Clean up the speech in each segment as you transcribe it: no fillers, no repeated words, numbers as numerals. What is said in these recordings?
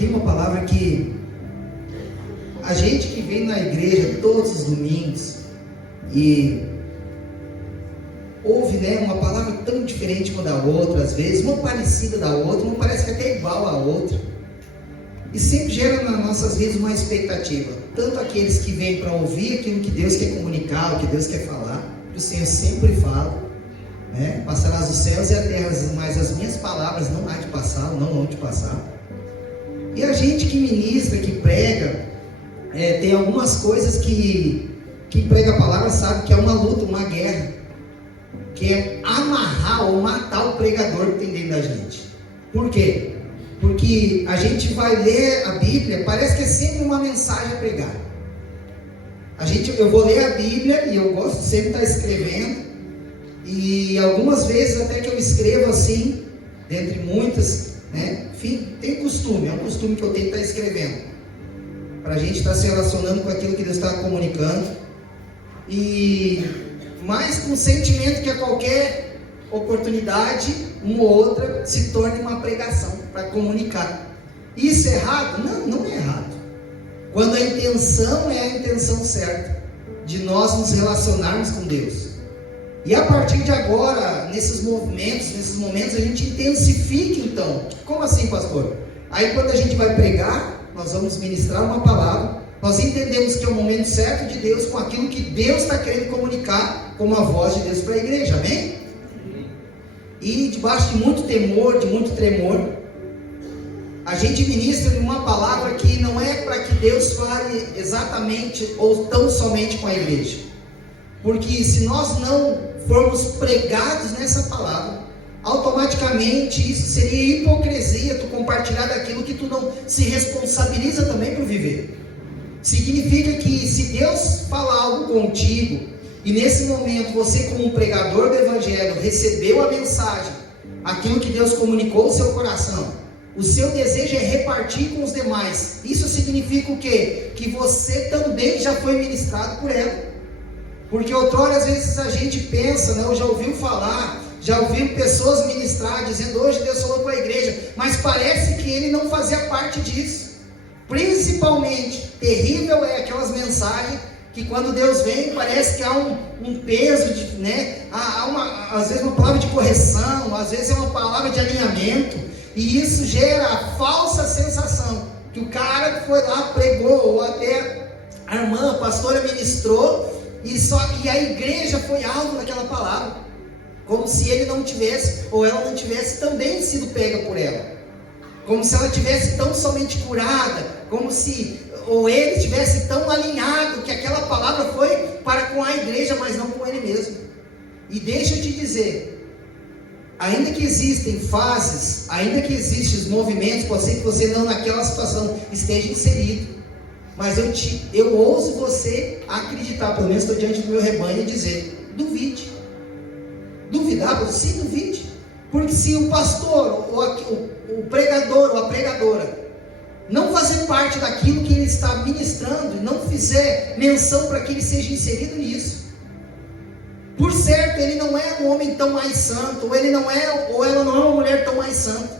tem uma palavra que a gente que vem na igreja todos os domingos e ouve, né, uma palavra tão diferente uma da outra, às vezes, uma parecida da outra, uma parece que até é igual à outra, e sempre gera nas nossas vidas uma expectativa, tanto aqueles que vêm para ouvir aquilo que Deus quer comunicar, o que Deus quer falar, que o Senhor sempre fala, né? Passarás os céus e a terra, mas as minhas palavras não há de passar, não vão de passar. E a gente que ministra, que prega, tem algumas coisas que prega a palavra sabe que é uma luta, uma guerra, que é amarrar ou matar o pregador que tem dentro da gente. Por quê? Porque a gente vai ler a Bíblia, parece que é sempre uma mensagem a pregar. Eu vou ler a Bíblia e eu gosto sempre de estar escrevendo, e algumas vezes até que eu escrevo assim, dentre muitas, né? Enfim, tem costume, é um costume que eu tenho de estar escrevendo, para a gente estar se relacionando com aquilo que Deus está comunicando, e mais com o sentimento que a qualquer oportunidade, uma ou outra, se torne uma pregação para comunicar. Isso é errado? Não é errado. Quando a intenção é a intenção certa, de nós nos relacionarmos com Deus. E a partir de agora, nesses momentos, a gente intensifica então. Como assim, pastor? Aí quando a gente vai pregar, nós vamos ministrar uma palavra, nós entendemos que é o momento certo de Deus, com aquilo que Deus está querendo comunicar, como a voz de Deus para a igreja, amém? E debaixo de muito temor, de muito tremor, a gente ministra uma palavra que não é para que Deus fale exatamente ou tão somente com a igreja, porque se nós não formos pregados nessa palavra, automaticamente isso seria hipocrisia, tu compartilhar daquilo que tu não se responsabiliza também por viver. Significa que se Deus falar algo contigo, e nesse momento você, como um pregador do Evangelho, recebeu a mensagem, aquilo que Deus comunicou ao seu coração, o seu desejo é repartir com os demais. Isso significa o quê? Que você também já foi ministrado por ela. Porque outrora, às vezes a gente pensa, né, ou já ouviu falar, já ouviu pessoas ministrar, dizendo, hoje Deus falou para a igreja, mas parece que ele não fazia parte disso. Principalmente, terrível é aquelas mensagens que quando Deus vem, parece que há um peso, né? Há às vezes uma palavra de correção, às vezes é uma palavra de alinhamento, e isso gera a falsa sensação que o cara que foi lá, pregou, ou até a irmã, a pastora ministrou, e a igreja foi alvo daquela palavra, como se ele não tivesse, ou ela não tivesse também sido pega por ela, como se ela tivesse tão somente curada, como se ou ele estivesse tão alinhado que aquela palavra foi para com a igreja, mas não com ele mesmo. E deixa eu te dizer, ainda que existem fases, ainda que existem os movimentos, pode ser que você não naquela situação esteja inserido, mas eu ouso você acreditar, pelo menos estou diante do meu rebanho, e dizer, duvide. Duvidar, você duvide, porque se o pastor, o pregador ou a pregadora não fazer parte daquilo que ele está ministrando, e não fizer menção para que ele seja inserido nisso, por certo, ele não é um homem tão mais santo, ou ela não é uma mulher tão mais santa,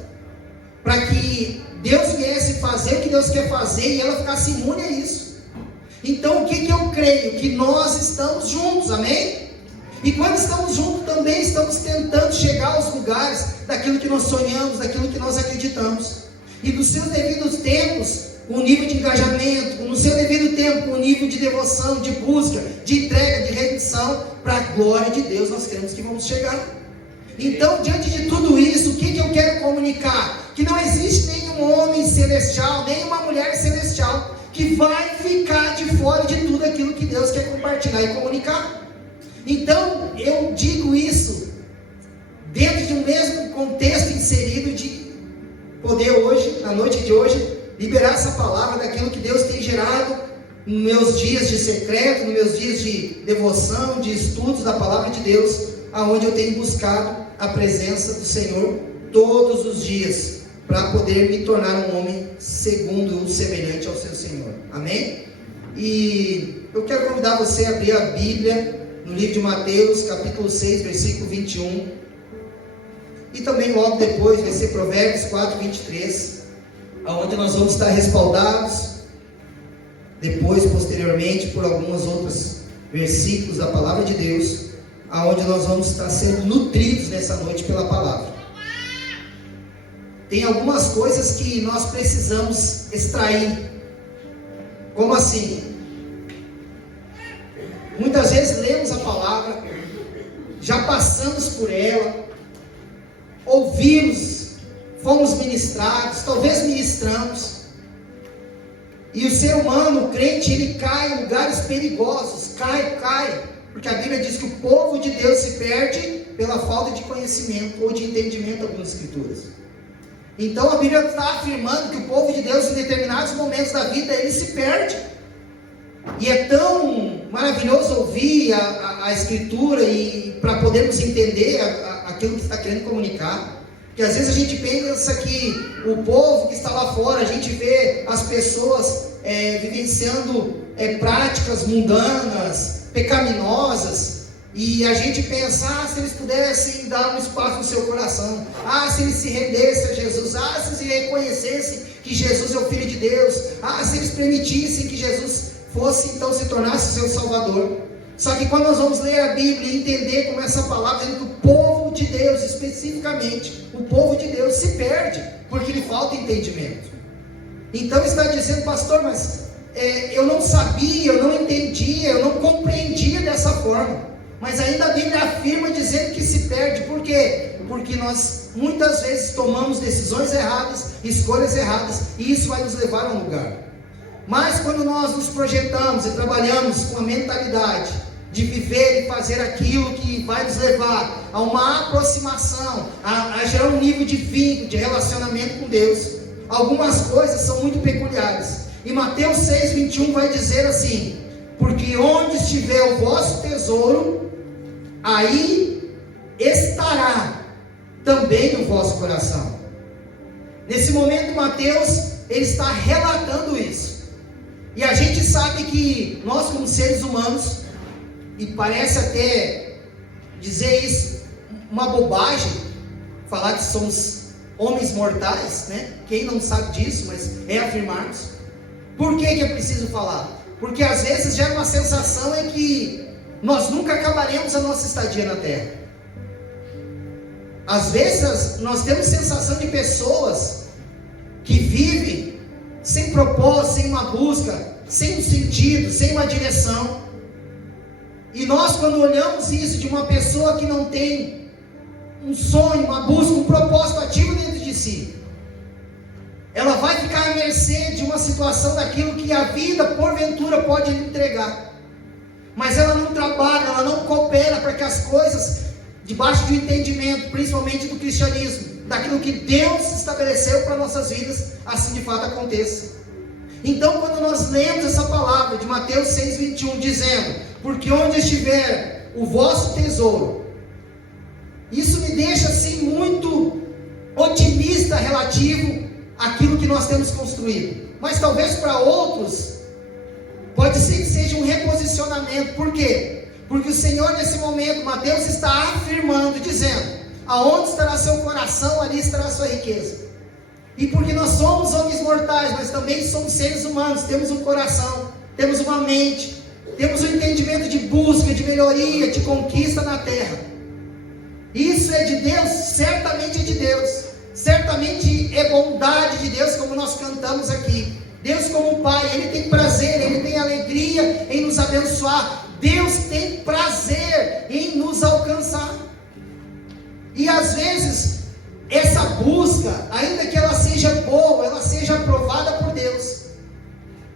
para que Deus viesse fazer o que Deus quer fazer, e ela ficasse imune a isso. Então o que eu creio? Que nós estamos juntos, amém? E quando estamos juntos, também estamos tentando chegar aos lugares daquilo que nós sonhamos, daquilo que nós acreditamos. E nos seus devidos tempos, com o nível de engajamento, no seu devido tempo, com o nível de devoção, de busca, de entrega, de rendição, para a glória de Deus, nós queremos que vamos chegar. Então, diante de tudo isso, o que eu quero comunicar? Que não existe nenhum homem celestial, nem uma mulher celestial, que vai ficar de fora de tudo aquilo que Deus quer compartilhar e comunicar. Então, eu digo isso dentro de um mesmo contexto inserido de poder hoje, na noite de hoje, liberar essa palavra daquilo que Deus tem gerado nos meus dias de secreto, nos meus dias de devoção, de estudos da palavra de Deus, aonde eu tenho buscado a presença do Senhor todos os dias, para poder me tornar um homem segundo ou semelhante ao seu Senhor, amém? E eu quero convidar você a abrir a Bíblia no livro de Mateus, capítulo 6, versículo 21, e também logo depois vai ser Provérbios 4, 23, onde nós vamos estar respaldados, depois, posteriormente, por alguns outros versículos da palavra de Deus, aonde nós vamos estar sendo nutridos nessa noite pela palavra. Tem algumas coisas que nós precisamos extrair. Como assim? Muitas vezes lemos a palavra, já passamos por ela, ouvimos, fomos ministrados, talvez ministramos, e o ser humano, o crente, ele cai em lugares perigosos, cai, porque a Bíblia diz que o povo de Deus se perde pela falta de conhecimento ou de entendimento de algumas escrituras. Então a Bíblia está afirmando que o povo de Deus, em determinados momentos da vida, ele se perde. E é tão maravilhoso ouvir a Escritura e para podermos entender aquilo que está querendo comunicar. Porque às vezes a gente pensa que o povo que está lá fora, a gente vê as pessoas vivenciando práticas mundanas, pecaminosas, e a gente pensa, se eles pudessem dar um espaço no seu coração, se eles se rendessem a Jesus, se eles reconhecessem que Jesus é o Filho de Deus, se eles permitissem que Jesus fosse, então, se tornasse seu Salvador. Só que quando nós vamos ler a Bíblia e entender como essa palavra, dizendo que o povo de Deus, especificamente, o povo de Deus se perde, porque lhe falta entendimento. Então está dizendo, pastor, mas eu não sabia, eu não entendia, eu não compreendia dessa forma. Mas ainda a Bíblia afirma dizendo que se perde. Por quê? Porque nós muitas vezes tomamos decisões erradas, escolhas erradas, e isso vai nos levar a um lugar. Mas quando nós nos projetamos e trabalhamos com a mentalidade de viver e fazer aquilo que vai nos levar a uma aproximação, a gerar um nível de vínculo, de relacionamento com Deus, algumas coisas são muito peculiares. E Mateus 6:21 vai dizer assim: porque onde estiver o vosso tesouro, aí estará também o vosso coração. Nesse momento Mateus, ele está relatando isso. E a gente sabe que nós, como seres humanos, e parece até dizer isso uma bobagem, falar que somos homens mortais, né? Quem não sabe disso, mas é afirmarmos. Por que é preciso falar? Porque às vezes gera uma sensação em que nós nunca acabaremos a nossa estadia na Terra. Às vezes nós temos sensação de pessoas que vivem sem propósito, sem uma busca, sem um sentido, sem uma direção. E nós, quando olhamos isso de uma pessoa que não tem um sonho, uma busca, um propósito ativo dentro de si, ela vai ficar à mercê de uma situação daquilo que a vida, porventura, pode lhe entregar. Mas ela não trabalha, ela não coopera para que as coisas, debaixo do entendimento, principalmente do cristianismo, daquilo que Deus estabeleceu para nossas vidas, assim de fato aconteça. Então, quando nós lemos essa palavra de Mateus 6:21, dizendo, porque onde estiver o vosso tesouro, isso me deixa assim muito otimista relativo àquilo que nós temos construído. Mas talvez para outros, pode ser que seja um reposicionamento. Por quê? Porque o Senhor nesse momento, Mateus está afirmando, dizendo, aonde estará seu coração, ali estará sua riqueza. E porque nós somos homens mortais, mas também somos seres humanos, temos um coração, temos uma mente, temos um entendimento de busca, de melhoria, de conquista na terra. Isso é de Deus? Certamente é de Deus. Certamente é bondade de Deus, como nós cantamos aqui. Deus como Pai, Ele tem prazer, Ele tem alegria em nos abençoar. Deus tem prazer em nos alcançar. E às vezes, essa busca, ainda que ela seja boa, ela seja aprovada por Deus,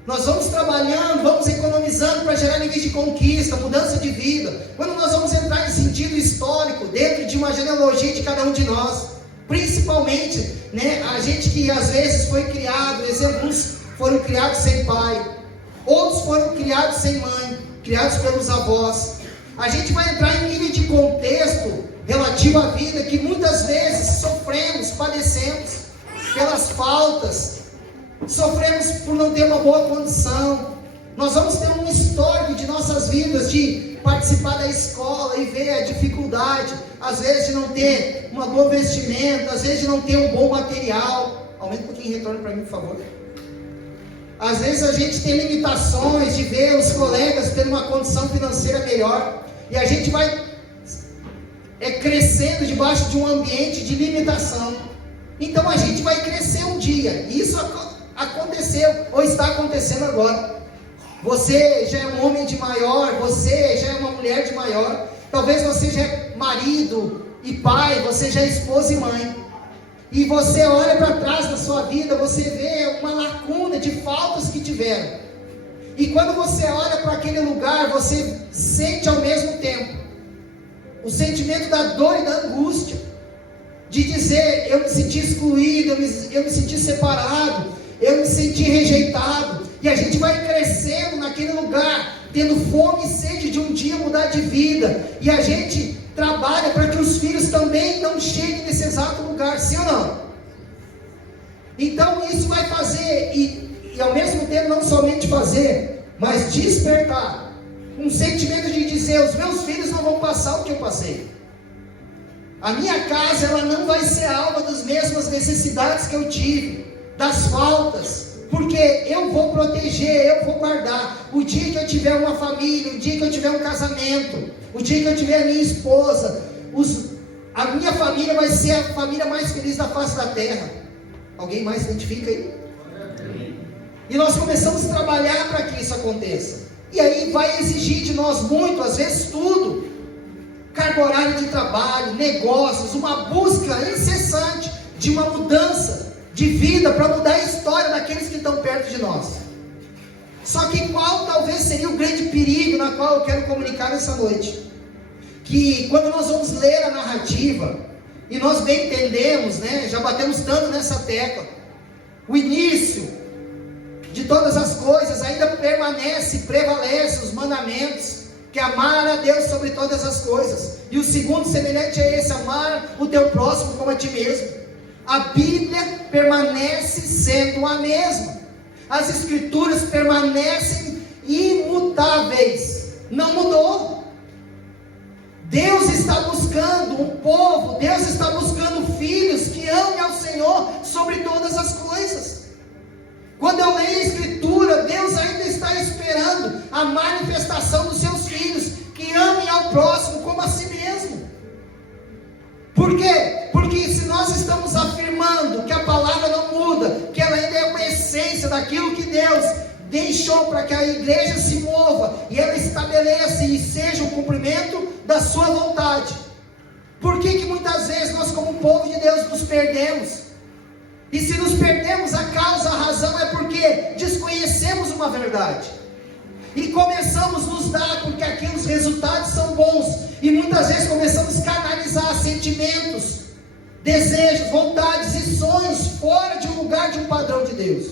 nós vamos trabalhando, vamos economizando para gerar níveis de conquista, mudança de vida. Quando nós vamos entrar em sentido histórico, dentro de uma genealogia de cada um de nós, principalmente, né, a gente que às vezes foi criado, exemplos foram criados sem pai, outros foram criados sem mãe, criados pelos avós. A gente vai entrar em nível de contexto relativo à vida que muitas vezes sofremos, padecemos pelas faltas, sofremos por não ter uma boa condição. Nós vamos ter um histórico de nossas vidas, de participar da escola e ver a dificuldade, às vezes de não ter uma boa vestimenta, às vezes de não ter um bom material. aumenta um pouquinho, retorno para mim, por favor. Às vezes a gente tem limitações de ver os colegas tendo uma condição financeira melhor, e a gente vai crescendo debaixo de um ambiente de limitação. Então a gente vai crescer um dia. Isso aconteceu, ou está acontecendo agora. Você já é um homem de maior, você já é uma mulher de maior, talvez você já é marido e pai, você já é esposa e mãe. E você olha para trás da sua vida, você vê uma lacuna de faltas que tiveram. E quando você olha para aquele lugar, você sente ao mesmo tempo o sentimento da dor e da angústia, de dizer, eu me senti excluído, eu me senti separado, eu me senti rejeitado. E a gente vai crescendo naquele lugar, tendo fome e sede de um dia mudar de vida. E a gente trabalha para que os filhos também não cheguem nesse exato lugar, sim ou não? Então isso vai fazer, e ao mesmo tempo não somente fazer, mas despertar um sentimento de dizer, os meus filhos não vão passar o que eu passei. A minha casa, ela não vai ser alva das mesmas necessidades que eu tive, das faltas, porque eu vou proteger, eu vou guardar. O dia que eu tiver uma família, o dia que eu tiver um casamento, o dia que eu tiver a minha esposa, a minha família vai ser a família mais feliz da face da terra. Alguém mais se identifica aí? E nós começamos a trabalhar para que isso aconteça. E aí vai exigir de nós muito, às vezes tudo. Carga horária de trabalho, negócios, uma busca incessante de uma mudança de vida para mudar a história daqueles que estão perto de nós. Só que qual talvez seria o grande perigo na qual eu quero comunicar nessa noite? Que quando nós vamos ler a narrativa, e nós bem entendemos, né, já batemos tanto nessa tecla, o início de todas as coisas ainda prevalece os mandamentos, que é amar a Deus sobre todas as coisas. E o segundo semelhante é esse, amar o teu próximo como a ti mesmo. A Bíblia permanece sendo a mesma. As Escrituras permanecem imutáveis. Não mudou. Deus está buscando um povo, Deus está buscando filhos que amem ao Senhor sobre todas as coisas. Quando eu leio a Escritura, Deus ainda está esperando a manifestação dos seus filhos, que amem ao próximo como a si mesmo. Por quê? Porque se nós estamos afirmando que a palavra não muda, que ela ainda é uma essência daquilo que Deus deixou para que a igreja se mova, e ela estabeleça e seja o cumprimento da sua vontade, por que muitas vezes nós, como povo de Deus, nos perdemos? E se nos perdemos, a causa, a razão é porque desconhecemos uma verdade. E começamos a nos dar porque aqui os resultados são bons. E muitas vezes começamos a canalizar sentimentos, desejos, vontades e sonhos fora de um lugar, de um padrão de Deus.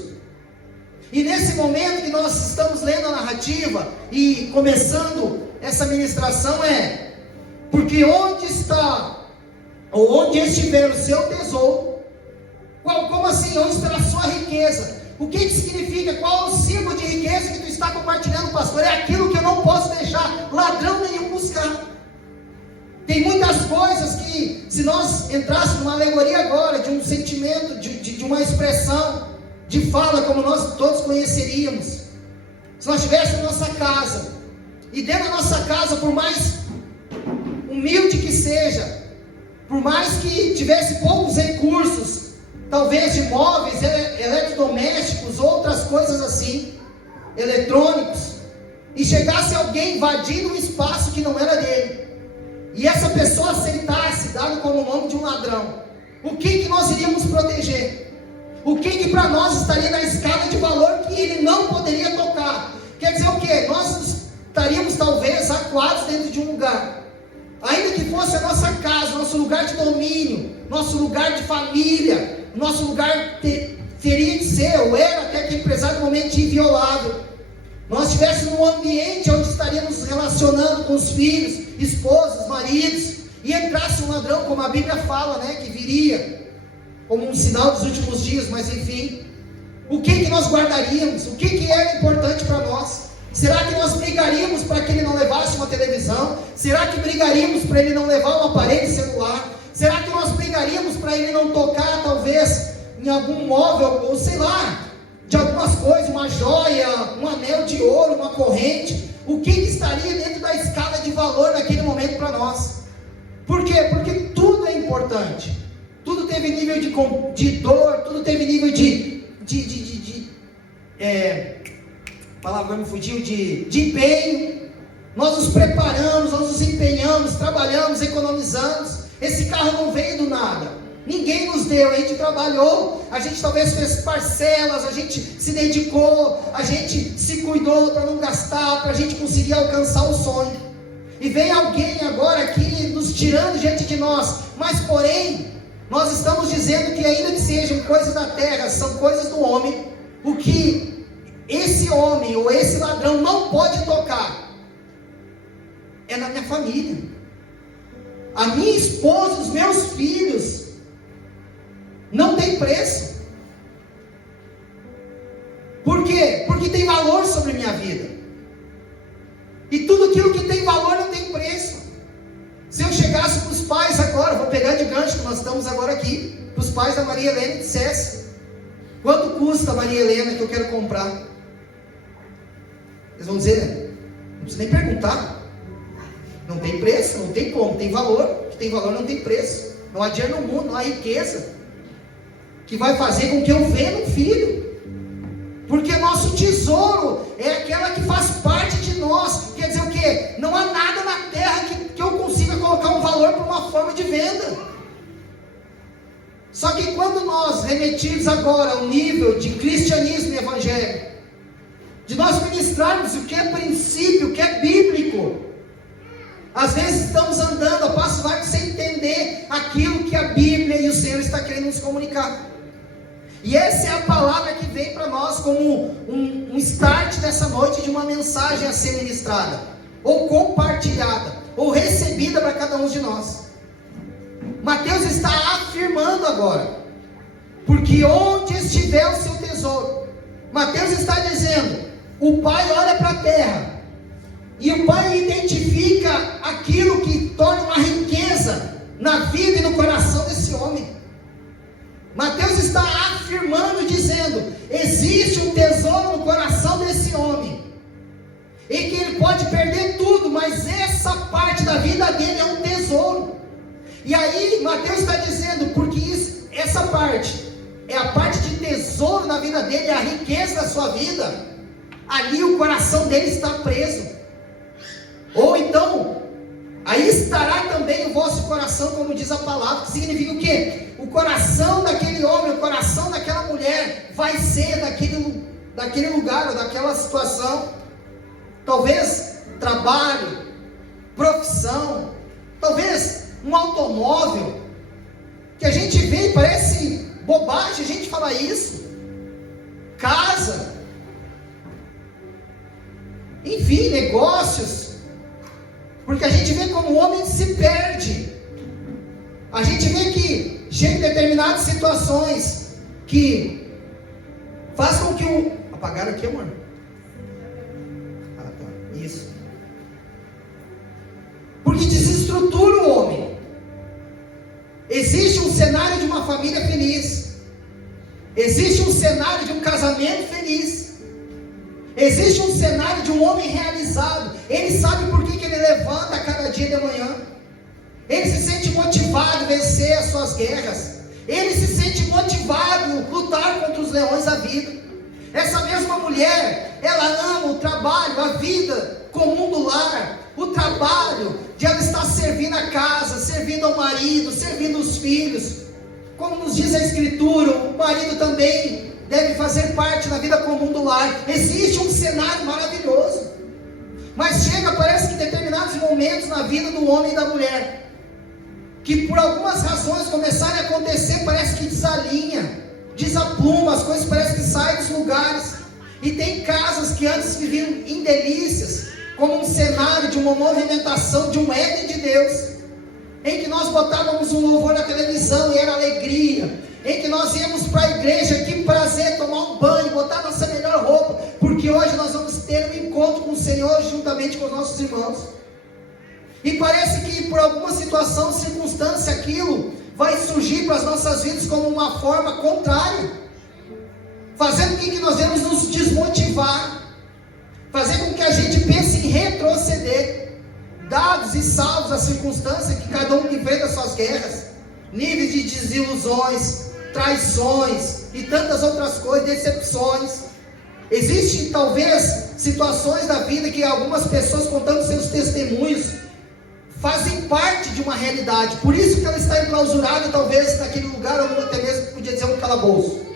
E nesse momento que nós estamos lendo a narrativa e começando essa ministração porque onde está, ou onde estiver o seu tesouro, como assim? Onde está a sua riqueza? O que significa? Qual é o símbolo de riqueza que tu está compartilhando, pastor? É aquilo que eu não posso deixar ladrão nenhum buscar. Tem muitas coisas que, se nós entrássemos numa alegoria agora, de um sentimento, de uma expressão, de fala, como nós todos conheceríamos. Se nós tivéssemos nossa casa, e dentro da nossa casa, por mais humilde que seja, por mais que tivesse poucos recursos, talvez de móveis, eletrodomésticos, outras coisas assim, eletrônicos, e chegasse alguém invadindo um espaço que não era dele, e essa pessoa aceitasse, dado como nome de um ladrão, o que nós iríamos proteger? O que para nós estaria na escala de valor que ele não poderia tocar? Quer dizer o quê? Nós estaríamos talvez acuados dentro de um lugar, ainda que fosse a nossa casa, nosso lugar de domínio, nosso lugar de família, nosso lugar teria de ser, ou era até que empresarialmente inviolável. Nós estivéssemos num ambiente onde estaríamos nos relacionando com os filhos, esposas, maridos, e entrasse um ladrão, como a Bíblia fala, né, que viria como um sinal dos últimos dias, mas enfim, o que nós guardaríamos? O que era importante para nós? Será que nós brigaríamos para que ele não levasse uma televisão? Será que brigaríamos para ele não levar um aparelho celular? Será que nós brigaríamos para ele não tocar, talvez, em algum móvel, ou sei lá, de algumas coisas, uma joia, um anel de ouro, uma corrente, o que estaria dentro da escala de valor naquele momento para nós? Por quê? Porque tudo é importante. Tudo teve nível de dor, tudo teve nível palavra me fugiu, de empenho. Nós nos preparamos, nós nos empenhamos, trabalhamos, economizamos. Esse carro não veio do nada. Ninguém nos deu, a gente trabalhou, a gente talvez fez parcelas, a gente se dedicou, a gente se cuidou para não gastar, para a gente conseguir alcançar o sonho. E vem alguém agora aqui nos tirando diante de nós, mas porém, nós estamos dizendo que ainda que sejam coisas da terra, são coisas do homem, o que esse homem ou esse ladrão não pode tocar é na minha família, a minha esposa, os meus filhos, não tem preço. Por quê? Porque tem valor sobre minha vida, e tudo aquilo que tem valor não tem preço. Se eu chegasse para os pais agora, vou pegar de gancho que nós estamos agora aqui, para os pais da Maria Helena, e dissesse: quanto custa a Maria Helena que eu quero comprar? Eles vão dizer: não precisa nem perguntar, não tem preço, não tem como, tem valor. O que tem valor não tem preço. Não há dinheiro no mundo, não há riqueza que vai fazer com que eu venda um filho, porque nosso tesouro é aquela que faz parte de nós. Quer dizer o quê? Não há nada na terra que eu consiga colocar um valor para uma forma de venda. Só que quando nós remetidos agora ao nível de cristianismo e evangelho, de nós ministrarmos o que é princípio, o que é bíblico, às vezes estamos andando a passo largo sem entender aquilo que a Bíblia e o Senhor está querendo nos comunicar. E essa é a palavra que vem para nós como um start dessa noite de uma mensagem a ser ministrada, ou compartilhada, ou recebida para cada um de nós. Mateus está afirmando agora, porque onde estiver o seu tesouro, Mateus está dizendo, o Pai olha para a terra, e o Pai identifica aquilo que torna uma riqueza na vida e no coração desse homem. Mateus está afirmando, dizendo, existe um tesouro no coração desse homem, e que ele pode perder tudo, mas essa parte da vida dele é um tesouro. E aí Mateus está dizendo, porque essa parte é a parte de tesouro na vida dele, é a riqueza da sua vida, ali o coração dele está preso. Ou então, aí estará também o vosso coração, como diz a palavra, que significa o quê? O coração daquele homem, o coração daquela mulher, vai ser daquele lugar, ou daquela situação, talvez trabalho, profissão, talvez um automóvel, que a gente vê e parece bobagem a gente falar isso, casa, enfim, negócios, porque a gente vê como o homem se perde. A gente vê que chega em determinadas situações que faz com que o... Apagaram aqui, amor? Ah, tá. Isso. Porque desestrutura o homem. Existe um cenário de uma família feliz. Existe um cenário de um casamento feliz. Existe um cenário de um homem realizado. Ele sabe por que ele levanta a cada dia de manhã. Ele se sente motivado a vencer as suas guerras. Ele se sente motivado a lutar contra os leões da vida. Essa mesma mulher, ela ama o trabalho, a vida comum do lar, o trabalho de ela estar servindo a casa, servindo ao marido, servindo os filhos. Como nos diz a Escritura, o marido também deve fazer parte da vida comum do lar. Existe um cenário maravilhoso, mas parece que em determinados momentos na vida do homem e da mulher, que por algumas razões começarem a acontecer, parece que desalinha, desapluma, as coisas parecem que saem dos lugares, e tem casas que antes viviam em delícias, como um cenário de uma movimentação, de um Éden de Deus, em que nós botávamos um louvor na televisão e era alegria, em que nós íamos para a igreja, que prazer tomar um banho, botar nossa melhor roupa, porque hoje nós vamos ter um encontro com o Senhor juntamente com os nossos irmãos. E parece que por alguma situação, circunstância, aquilo vai surgir para as nossas vidas como uma forma contrária, fazendo com que nós devemos nos desmotivar, fazer com que a gente pense em retroceder, dados e salvos as circunstâncias que cada um enfrenta as suas guerras, níveis de desilusões, traições e tantas outras coisas, decepções. Existem talvez situações da vida que algumas pessoas, contando seus testemunhos, fazem parte de uma realidade, por isso que ela está enclausurada talvez naquele lugar, ou até mesmo podia dizer um calabouço.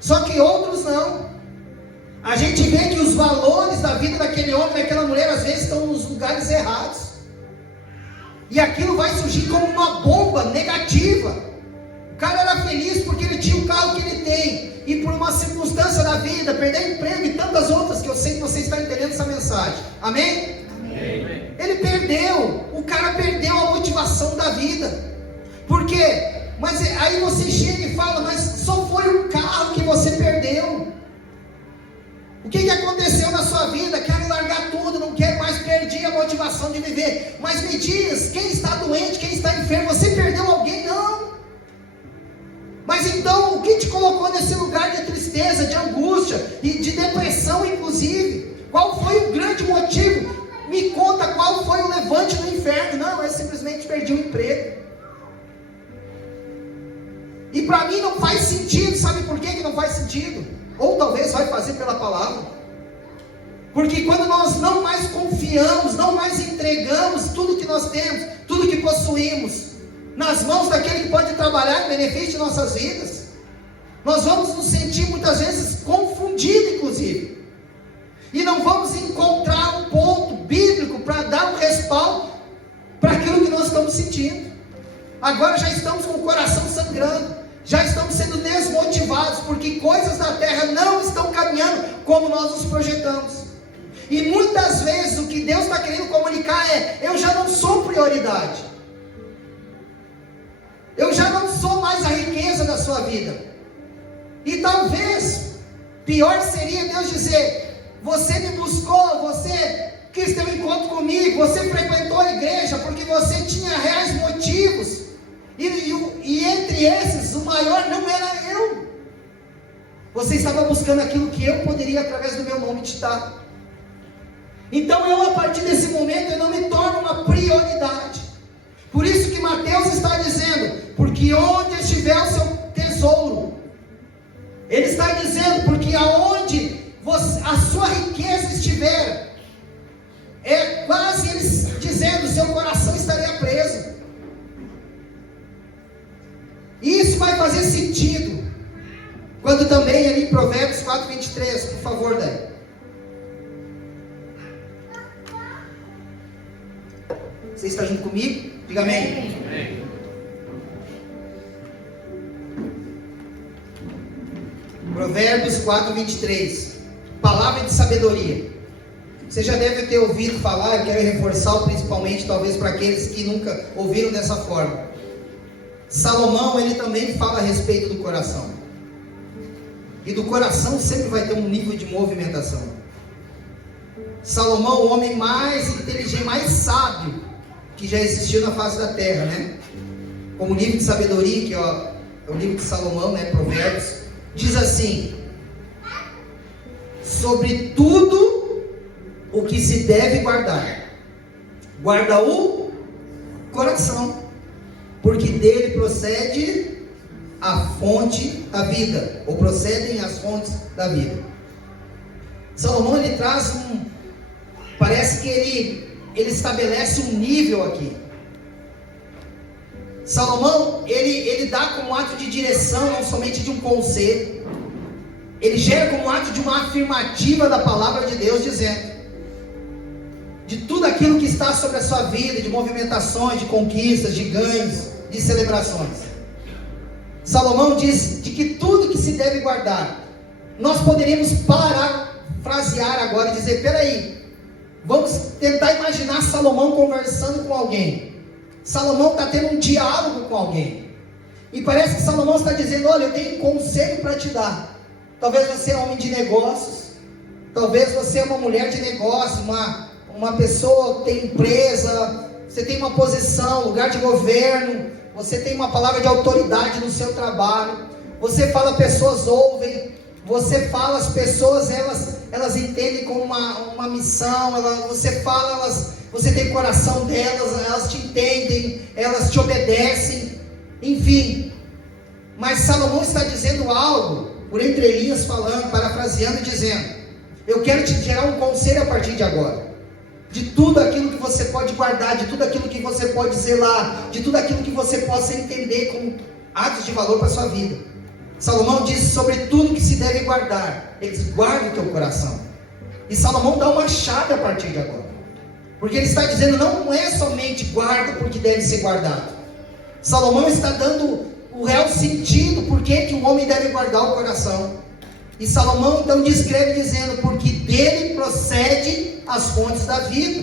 Só que outros não. A gente vê que os valores da vida daquele homem, daquela mulher, às vezes estão nos lugares errados, e aquilo vai surgir como uma bomba negativa. O cara era feliz porque ele tinha o carro que ele tem, e por uma circunstância da vida, perder emprego e tantas outras, que eu sei que você está entendendo essa mensagem, amém? Amém. Ele perdeu, o cara perdeu a motivação da vida. Por quê? Mas aí você chega e fala, mas só foi o carro que você perdeu. O que aconteceu na sua vida? Quero largar tudo, não quero mais, perdi a motivação de viver. Mas me diz, quem está doente, quem está enfermo, você perdeu alguém? Não. Mas então, o que te colocou nesse lugar de tristeza, de angústia e de depressão inclusive? Qual foi o grande motivo? Me conta qual foi o levante do inferno. Não, eu simplesmente perdi o emprego. E para mim não faz sentido. Sabe por que não faz sentido? Ou talvez vai fazer pela palavra. Porque quando nós não mais confiamos, não mais entregamos tudo que nós temos, tudo que possuímos, nas mãos daquele que pode trabalhar em benefício de nossas vidas, nós vamos nos sentir muitas vezes confundidos inclusive. E não vamos encontrar um ponto bíblico para dar um respaldo para aquilo que nós estamos sentindo. Agora já estamos com o coração sangrando, já estamos sendo desmotivados, porque coisas da terra não estão caminhando como nós nos projetamos. E muitas vezes o que Deus está querendo comunicar é: eu já não sou prioridade, eu já não sou mais a riqueza da sua vida. E talvez pior seria Deus dizer: você me buscou, você quis ter um encontro comigo, você frequentou a igreja porque você tinha reais motivos, e entre esses, o maior não era eu. Você estava buscando aquilo que eu poderia, através do meu nome, te dar. Então eu, a partir desse momento, eu não me torno uma prioridade. Por isso que Mateus está dizendo: porque onde estiver o seu tesouro, ele está dizendo, porque aonde a sua riqueza estiver, é quase ele dizendo, seu coração estaria preso. E isso vai fazer sentido quando também ali em Provérbios 4:23, por favor, Dai. Você está junto comigo? Diga amém. Amém. Provérbios 4:23, palavra de sabedoria. Você já deve ter ouvido falar, eu quero reforçar principalmente, talvez para aqueles que nunca ouviram dessa forma. Salomão, ele também fala a respeito do coração. E do coração sempre vai ter um nível de movimentação. Salomão, o homem mais inteligente, mais sábio que já existiu na face da terra, né? Como livro de sabedoria, que é o livro de Salomão, né? Provérbios, diz assim: sobre tudo o que se deve guardar, guarda o coração, porque dele procede a fonte da vida, ou procedem as fontes da vida. Salomão, ele traz parece que ele estabelece um nível aqui. Salomão, ele dá como ato de direção, não somente de um conselho, ele gera como ato de uma afirmativa da palavra de Deus, dizendo de tudo aquilo que está sobre a sua vida, de movimentações, de conquistas, de ganhos, de celebrações. Salomão diz de que tudo que se deve guardar. Nós poderíamos parafrasear agora e dizer: peraí, vamos tentar imaginar Salomão conversando com alguém. Salomão está tendo um diálogo com alguém, e parece que Salomão está dizendo: olha, eu tenho um conselho para te dar. Talvez você é homem de negócios, talvez você é uma mulher de negócios, uma pessoa que tem empresa, você tem uma posição, lugar de governo, você tem uma palavra de autoridade no seu trabalho, você fala, pessoas ouvem, você fala, as pessoas elas entendem como uma missão, você fala, você tem coração delas, elas te entendem, elas te obedecem, enfim. Mas Salomão está dizendo algo, por entre linhas falando, parafraseando, dizendo: eu quero te gerar um conselho a partir de agora. De tudo aquilo que você pode guardar, de tudo aquilo que você pode zelar, de tudo aquilo que você possa entender como atos de valor para a sua vida. Salomão diz sobre tudo que se deve guardar. Ele diz: guarda o teu coração. E Salomão dá uma chave a partir de agora. Porque ele está dizendo, não é somente guarda porque deve ser guardado. Salomão está dando o real sentido por que o homem deve guardar o coração. E Salomão então descreve dizendo: porque dele procede as fontes da vida.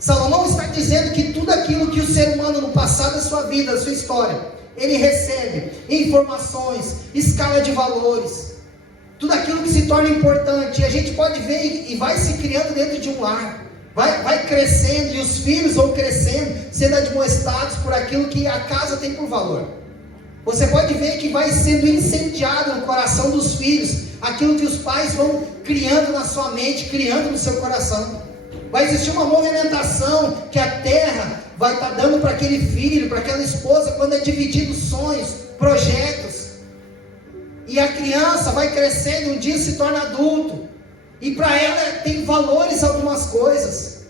Salomão está dizendo que tudo aquilo que o ser humano no passado da sua vida, da sua história, ele recebe informações, escala de valores, tudo aquilo que se torna importante, e a gente pode ver e vai se criando dentro de um lar, vai crescendo, e os filhos vão crescendo, sendo admoestados por aquilo que a casa tem por valor. Você pode ver que vai sendo incendiado no coração dos filhos aquilo que os pais vão criando na sua mente, criando no seu coração. Vai existir uma movimentação que a terra vai estar dando para aquele filho, para aquela esposa, quando é dividido sonhos, projetos. E a criança vai crescendo, um dia se torna adulto, e para ela tem valores algumas coisas.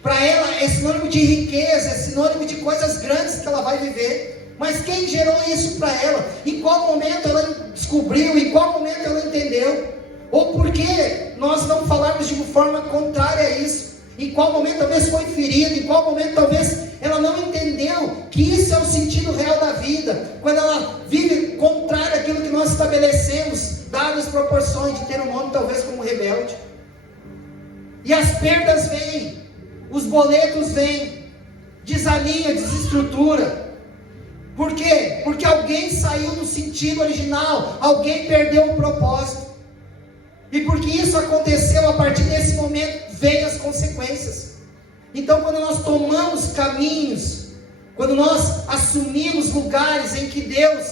Para ela é sinônimo de riqueza, é sinônimo de coisas grandes que ela vai viver. Mas quem gerou isso para ela? Em qual momento ela descobriu? Em qual momento ela entendeu? Ou por que nós não falarmos de uma forma contrária a isso? Em qual momento talvez foi ferida? Em qual momento talvez ela não entendeu que isso é o sentido real da vida? Quando ela vive contrário àquilo que nós estabelecemos, dadas as proporções de ter um nome talvez como rebelde. E as perdas vêm, os boletos vêm, desalinha, desestrutura. Por quê? Porque alguém saiu do sentido original, alguém perdeu o propósito. E porque isso aconteceu, a partir desse momento vem as consequências. Então, quando nós tomamos caminhos, quando nós assumimos lugares em que Deus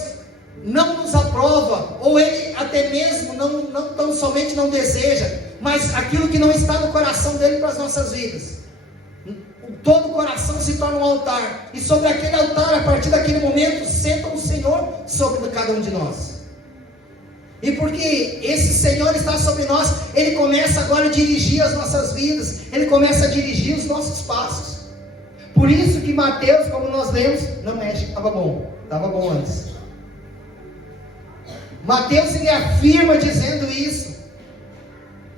não nos aprova, ou Ele até mesmo não tão somente não deseja, mas aquilo que não está no coração dele para as nossas vidas, todo o coração se torna um altar, e sobre aquele altar, a partir daquele momento, senta o Senhor sobre cada um de nós. E porque esse Senhor está sobre nós, Ele começa agora a dirigir as nossas vidas, Ele começa a dirigir os nossos passos. Por isso que Mateus, como nós lemos, não mexe, estava bom antes. Mateus, ele afirma dizendo isso.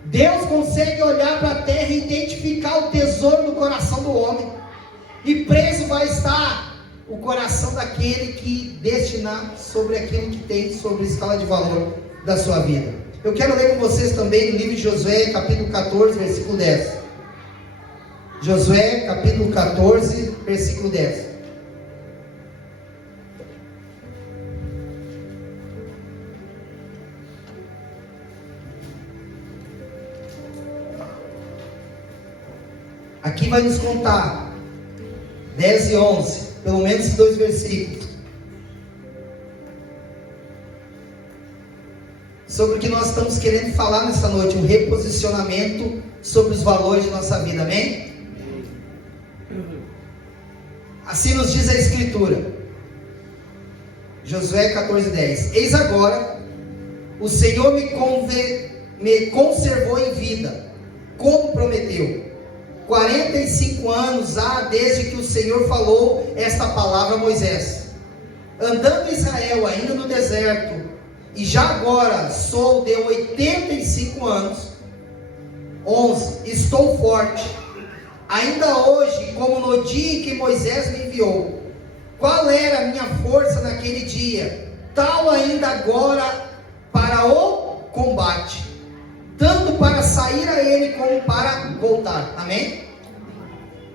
Deus consegue olhar para a terra e identificar o tesouro do coração do homem, e preso vai estar o coração daquele que destinar sobre aquilo que tem sobre a escala de valor da sua vida. Eu quero ler com vocês também no livro de Josué, capítulo 14, versículo 10. Josué, capítulo 14, versículo 10. Aqui vai nos contar 10 e 11, pelo menos 2 versículos, sobre o que nós estamos querendo falar nessa noite, um reposicionamento sobre os valores de nossa vida, amém? Assim nos diz a Escritura, Josué 14:10. Eis agora, o Senhor me conservou em vida, como prometeu. 45 anos há desde que o Senhor falou esta palavra a Moisés. Andando Israel ainda no deserto, e já agora sou de 85 anos, 11, estou forte, ainda hoje, como no dia em que Moisés me enviou. Qual era a minha força naquele dia? Tal ainda agora para o combate, tanto para sair a ele como para voltar. Amém?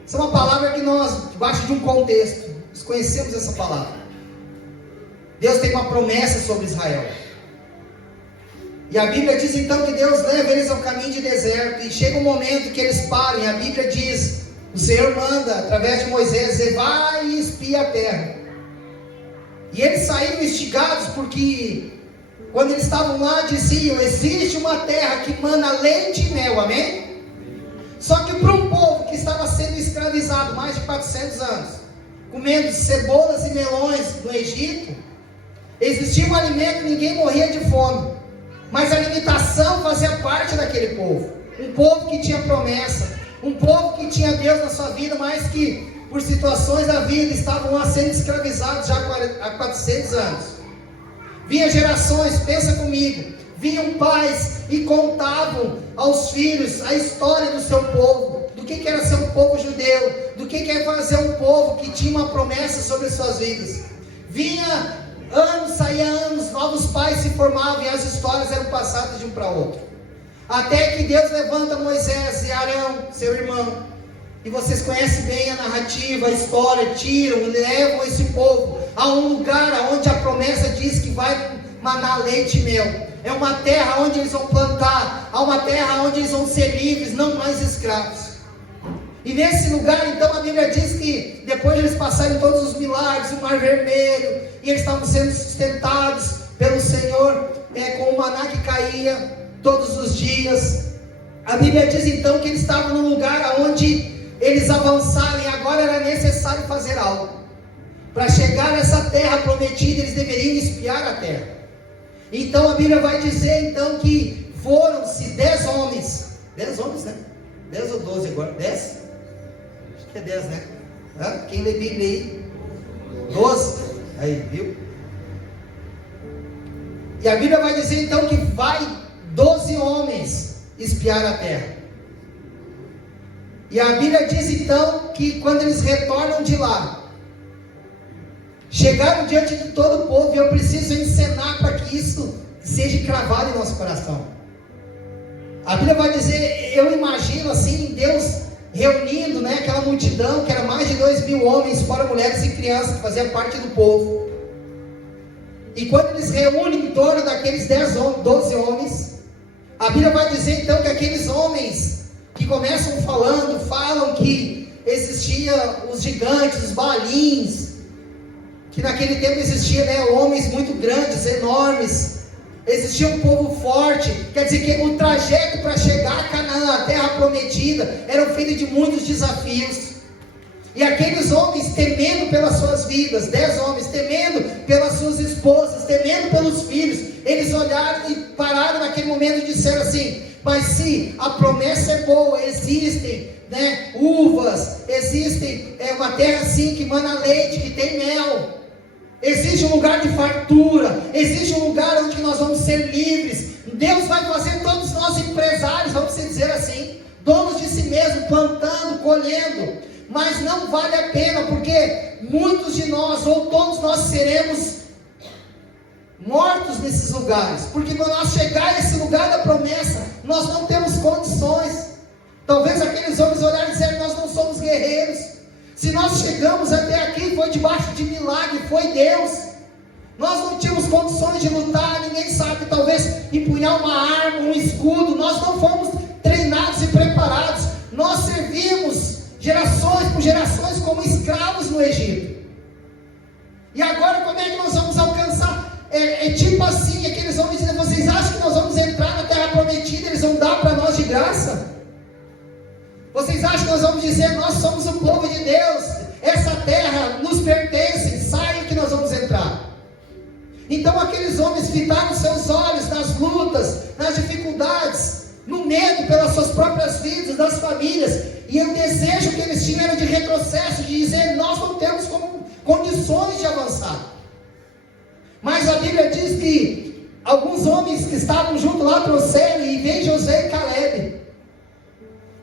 Essa é uma palavra que nós, debaixo de um contexto, nós conhecemos essa palavra. Deus tem uma promessa sobre Israel. E a Bíblia diz então que Deus leva eles ao caminho de deserto, e chega um momento que eles param, e a Bíblia diz, o Senhor manda através de Moisés dizer: vai e espia a terra. E eles saíram instigados porque, quando eles estavam lá, diziam: existe uma terra que mana leite e mel, amém? Só que para um povo que estava sendo escravizado mais de 400 anos, comendo cebolas e melões no Egito, existia um alimento, ninguém morria de fome, mas a limitação fazia parte daquele povo. Um povo que tinha promessa, um povo que tinha Deus na sua vida, mas que por situações da vida estavam lá sendo escravizados já há 400 anos. Vinha gerações, pensa comigo, vinham pais e contavam aos filhos a história do seu povo, do que era ser um povo judeu, do que é fazer um povo que tinha uma promessa sobre suas vidas. Vinha anos, saía anos, novos pais se formavam e as histórias eram passadas de um para outro. Até que Deus levanta Moisés e Arão, seu irmão, e vocês conhecem bem a narrativa, a história, tiram e levam esse povo a um lugar onde a promessa diz que vai manar leite e mel. É uma terra onde eles vão plantar, é uma terra onde eles vão ser livres, não mais escravos. E nesse lugar, então, a Bíblia diz que depois de eles passarem todos os milagres, o Mar Vermelho, e eles estavam sendo sustentados pelo Senhor, com o maná que caía todos os dias. A Bíblia diz então que eles estavam num lugar onde eles avançaram, e agora era necessário fazer algo. Para chegar nessa terra prometida, eles deveriam espiar a terra. Então a Bíblia vai dizer então que foram-se 10 homens. 10 homens, né? 10 ou 12 agora? 10? Acho que é 10, né? Quem lê Bíblia aí? 12? Aí, viu? E a Bíblia vai dizer então que vai 12 homens espiar a terra. E a Bíblia diz então que quando eles retornam de lá, chegaram diante de todo o povo, e eu preciso encenar para que isso seja cravado em nosso coração. A Bíblia vai dizer, eu imagino assim, Deus reunindo, aquela multidão, que era mais de 2.000 homens, fora mulheres e crianças, que faziam parte do povo. E quando eles reúnem em torno daqueles 12 homens, a Bíblia vai dizer então que aqueles homens que começam falam que existia os gigantes, os Baalins, que naquele tempo existia homens muito grandes, enormes, existia um povo forte. Quer dizer que o trajeto para chegar a Canaã, a terra prometida, era feito de muitos desafios. E aqueles homens, temendo pelas suas vidas, 10 homens, temendo pelas suas esposas, temendo pelos filhos, eles olharam e pararam naquele momento e disseram assim: mas se a promessa é boa, existem uvas, existem uma terra assim que mana leite, que tem mel, existe um lugar de fartura, existe um lugar onde nós vamos ser livres. Deus vai fazer todos nós empresários, vamos dizer assim, donos de si mesmo, plantando, colhendo. Mas não vale a pena, porque muitos de nós, ou todos nós, seremos mortos nesses lugares, porque quando nós chegar a esse lugar da promessa, nós não temos condições. Talvez aqueles homens olharem e disserem: nós não somos guerreiros. Se nós chegamos até aqui, foi debaixo de milagre, foi Deus. Nós não tínhamos condições de lutar, ninguém sabe, talvez empunhar uma arma, um escudo. Nós não fomos treinados e preparados. Nós servimos gerações por gerações como escravos no Egito. E agora como é que nós vamos alcançar? É tipo assim, aqueles homens dizem: vocês acham que nós vamos entrar na terra prometida, eles vão dar para nós de graça? Vocês acham que nós vamos dizer: nós somos o povo de Deus, essa terra nos pertence, saiam que nós vamos entrar? Então aqueles homens fitaram seus olhos nas lutas, nas dificuldades, no medo pelas suas próprias vidas, das famílias, e o desejo que eles tinham era de retrocesso, de dizer: nós não temos condições de avançar. Mas a Bíblia diz que alguns homens que estavam junto lá trouxeram, e veio Josué e Caleb,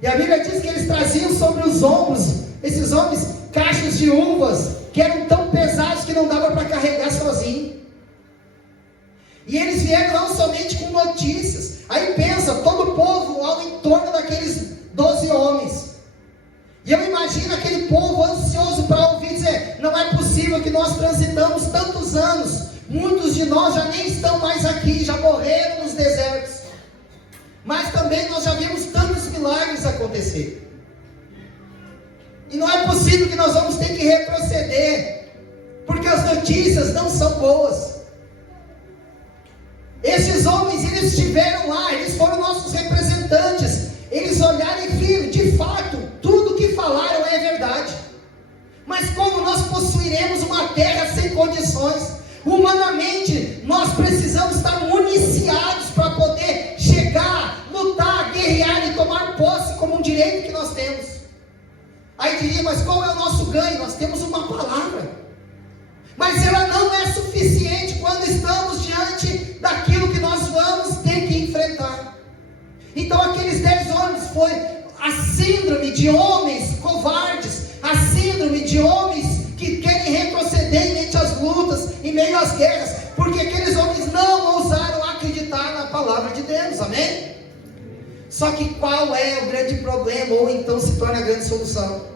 e a Bíblia diz que eles traziam sobre os ombros, esses homens, caixas de uvas, que eram tão pesados que não dava para carregar sozinho. E eles vieram não somente com notícias. Aí pensa, todo o povo ao entorno daqueles 12 homens. E eu imagino aquele povo ansioso para ouvir dizer: não é possível que nós transitamos tantos anos, muitos de nós já nem estão mais aqui, já morreram nos desertos, mas também nós já vimos tantos milagres acontecer, e não é possível que nós vamos ter que retroceder, porque as notícias não são boas. Esses homens, eles estiveram lá, eles foram nossos representantes. Eles olharam e viram, de fato, tudo que falaram é verdade. Mas como nós possuiremos uma terra sem condições? Humanamente, nós precisamos estar municiados para poder chegar, lutar, guerrear e tomar posse como um direito que nós temos. Aí diria, mas qual é o nosso ganho? Nós temos uma palavra. Mas ela não é suficiente quando estamos diante daquilo que nós vamos ter que enfrentar. Então aqueles 10 homens foi a síndrome de homens covardes, a síndrome de homens que querem retroceder em meio às lutas, em meio às guerras, porque aqueles homens não ousaram acreditar na palavra de Deus, amém? Só que qual é o grande problema, ou então se torna a grande solução?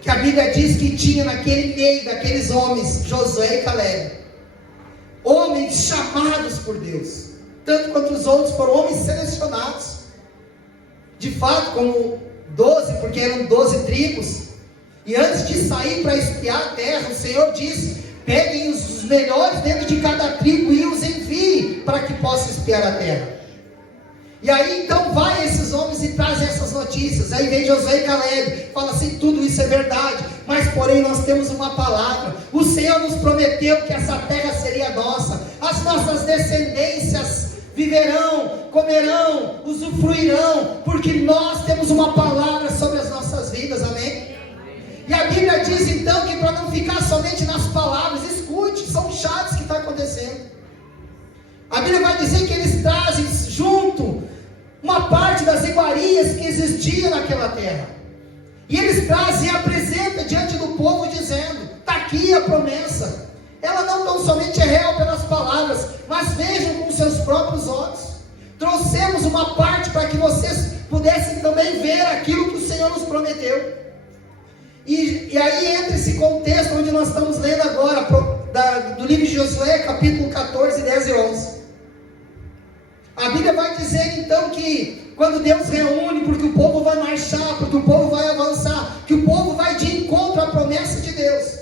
Que a Bíblia diz que tinha naquele meio daqueles homens, Josué e Caleb, homens chamados por Deus, tanto quanto os outros foram homens selecionados, de fato como 12, porque eram 12 tribos, e antes de sair para espiar a terra, o Senhor diz, peguem os melhores dentro de cada tribo e os enviem para que possam espiar a terra. E aí então vai esses homens e trazem essas notícias. Aí vem Josué e Caleb, fala assim, tudo isso é verdade, mas porém nós temos uma palavra. O Senhor nos prometeu que essa terra seria nossa, as nossas descendências viverão, comerão, usufruirão, porque nós temos uma palavra sobre as nossas vidas, amém? E a Bíblia diz então que para não ficar somente nas palavras, escute, são chaves que está acontecendo. A Bíblia vai dizer que eles trazem junto uma parte das iguarias que existiam naquela terra. E eles trazem e apresentam diante do povo dizendo, está aqui a promessa. Ela não tão somente é real pelas palavras, mas vejam com seus próprios olhos. Trouxemos uma parte para que vocês pudessem também ver aquilo que o Senhor nos prometeu. E aí entra esse contexto onde nós estamos lendo agora, do livro de Josué, capítulo 14, 10 e 11. A Bíblia vai dizer então que quando Deus reúne, porque o povo vai marchar, porque o povo vai avançar, que o povo vai de encontro à promessa de Deus.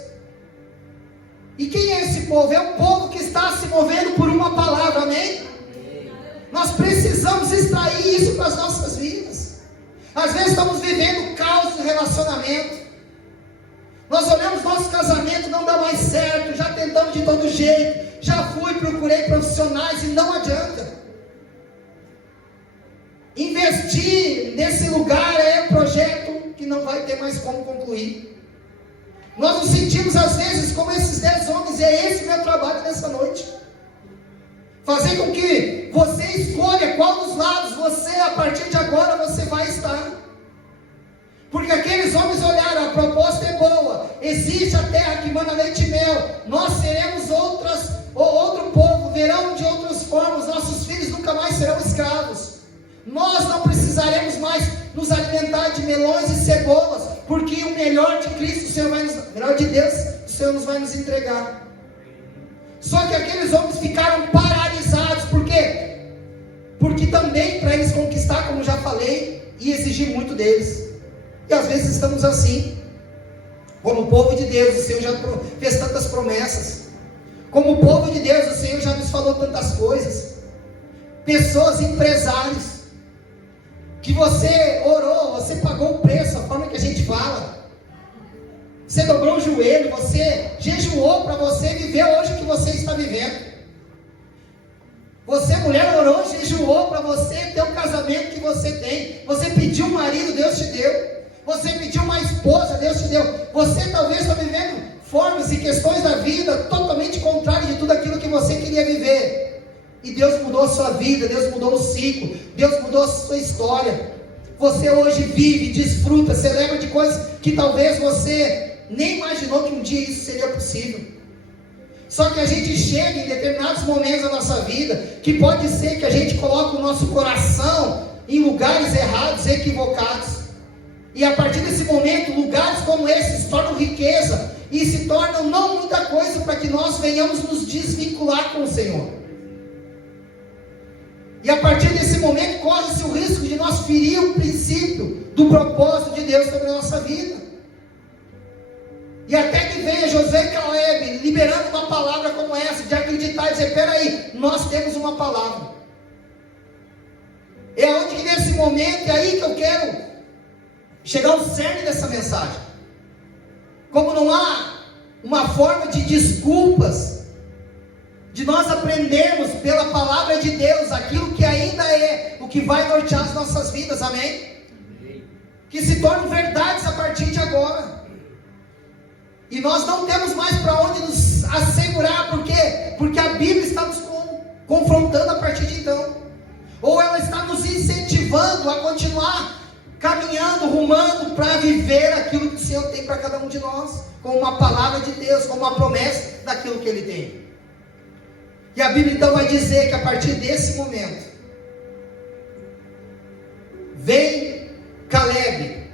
E quem é esse povo? É o povo que está se movendo por uma palavra, amém? Nós precisamos extrair isso para as nossas vidas. Às vezes estamos vivendo caos no relacionamento. Nós olhamos nosso casamento, não dá mais certo, já tentamos de todo jeito, já procurei profissionais e não adianta. Investir nesse lugar é um projeto que não vai ter mais como concluir. Nós nos sentimos às vezes como esses 10 homens, e é esse meu trabalho nessa noite. Fazer com que você escolha qual dos lados você, a partir de agora, você vai estar. Porque aqueles homens olharam, a proposta é boa, existe a terra que manda leite e mel, nós seremos outro povo, verão de outras formas, nossos filhos nunca mais serão escravos. Nós não precisaremos mais nos alimentar de melões e cebolas, porque o melhor de Cristo, o melhor de Deus, o Senhor nos vai nos entregar. Só que aqueles homens ficaram paralisados, por quê? Porque também para eles conquistar, como já falei, ia exigir muito deles. E às vezes estamos assim, como povo de Deus, o Senhor já fez tantas promessas. Como povo de Deus, o Senhor já nos falou tantas coisas. Pessoas, empresários, que você orou, você pagou o preço, a forma que a gente fala. Você dobrou o joelho, você jejuou para você viver hoje o que você está vivendo. Você, mulher, orou, jejuou para você ter o casamento que você tem. Você pediu um marido, Deus te deu. Você pediu uma esposa, Deus te deu. Você talvez está vivendo formas e questões da vida totalmente contrárias de tudo aquilo que você queria viver. E Deus mudou a sua vida, Deus mudou o ciclo, Deus mudou a sua história. Você hoje vive, desfruta, celebra de coisas que talvez você nem imaginou que um dia isso seria possível. Só que a gente chega em determinados momentos da nossa vida, que pode ser que a gente coloque o nosso coração em lugares errados, equivocados. E a partir desse momento, lugares como esse se tornam riqueza e se tornam não muita coisa para que nós venhamos nos desvincular com o Senhor. E a partir desse momento corre-se o risco de nós ferir o princípio do propósito de Deus sobre a nossa vida. E até que veja Josué e Caleb liberando uma palavra como essa, de acreditar e dizer, peraí, nós temos uma palavra. É onde que nesse momento, é aí que eu quero chegar ao cerne dessa mensagem. Como não há uma forma de desculpas, de nós aprendermos pela palavra de Deus, aquilo que ainda é o que vai nortear as nossas vidas, amém? Que se tornam verdades a partir de agora. E nós não temos mais para onde nos assegurar, por quê? Porque a Bíblia está nos confrontando a partir de então. Ou ela está nos incentivando a continuar caminhando, rumando para viver aquilo que o Senhor tem para cada um de nós, com uma palavra de Deus, com uma promessa daquilo que Ele tem. E a Bíblia então vai dizer que a partir desse momento, vem Caleb,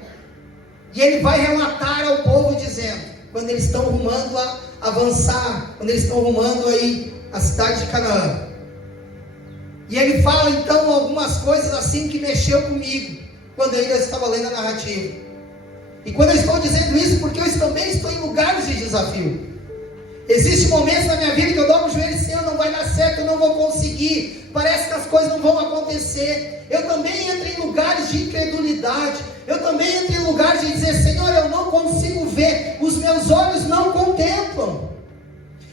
e ele vai relatar ao povo dizendo, quando eles estão rumando a avançar, quando eles estão rumando aí a cidade de Canaã, e ele fala então algumas coisas assim que mexeu comigo, quando eu ainda estava lendo a narrativa. E quando eu estou dizendo isso, porque eu também estou em lugares de desafio. Existem momentos na minha vida que eu dobro o joelho e Senhor, não vai dar certo, eu não vou conseguir, parece que as coisas não vão acontecer. Eu também entro em lugares de incredulidade, eu também entro em lugares de dizer, Senhor, eu não consigo ver, os meus olhos não contemplam,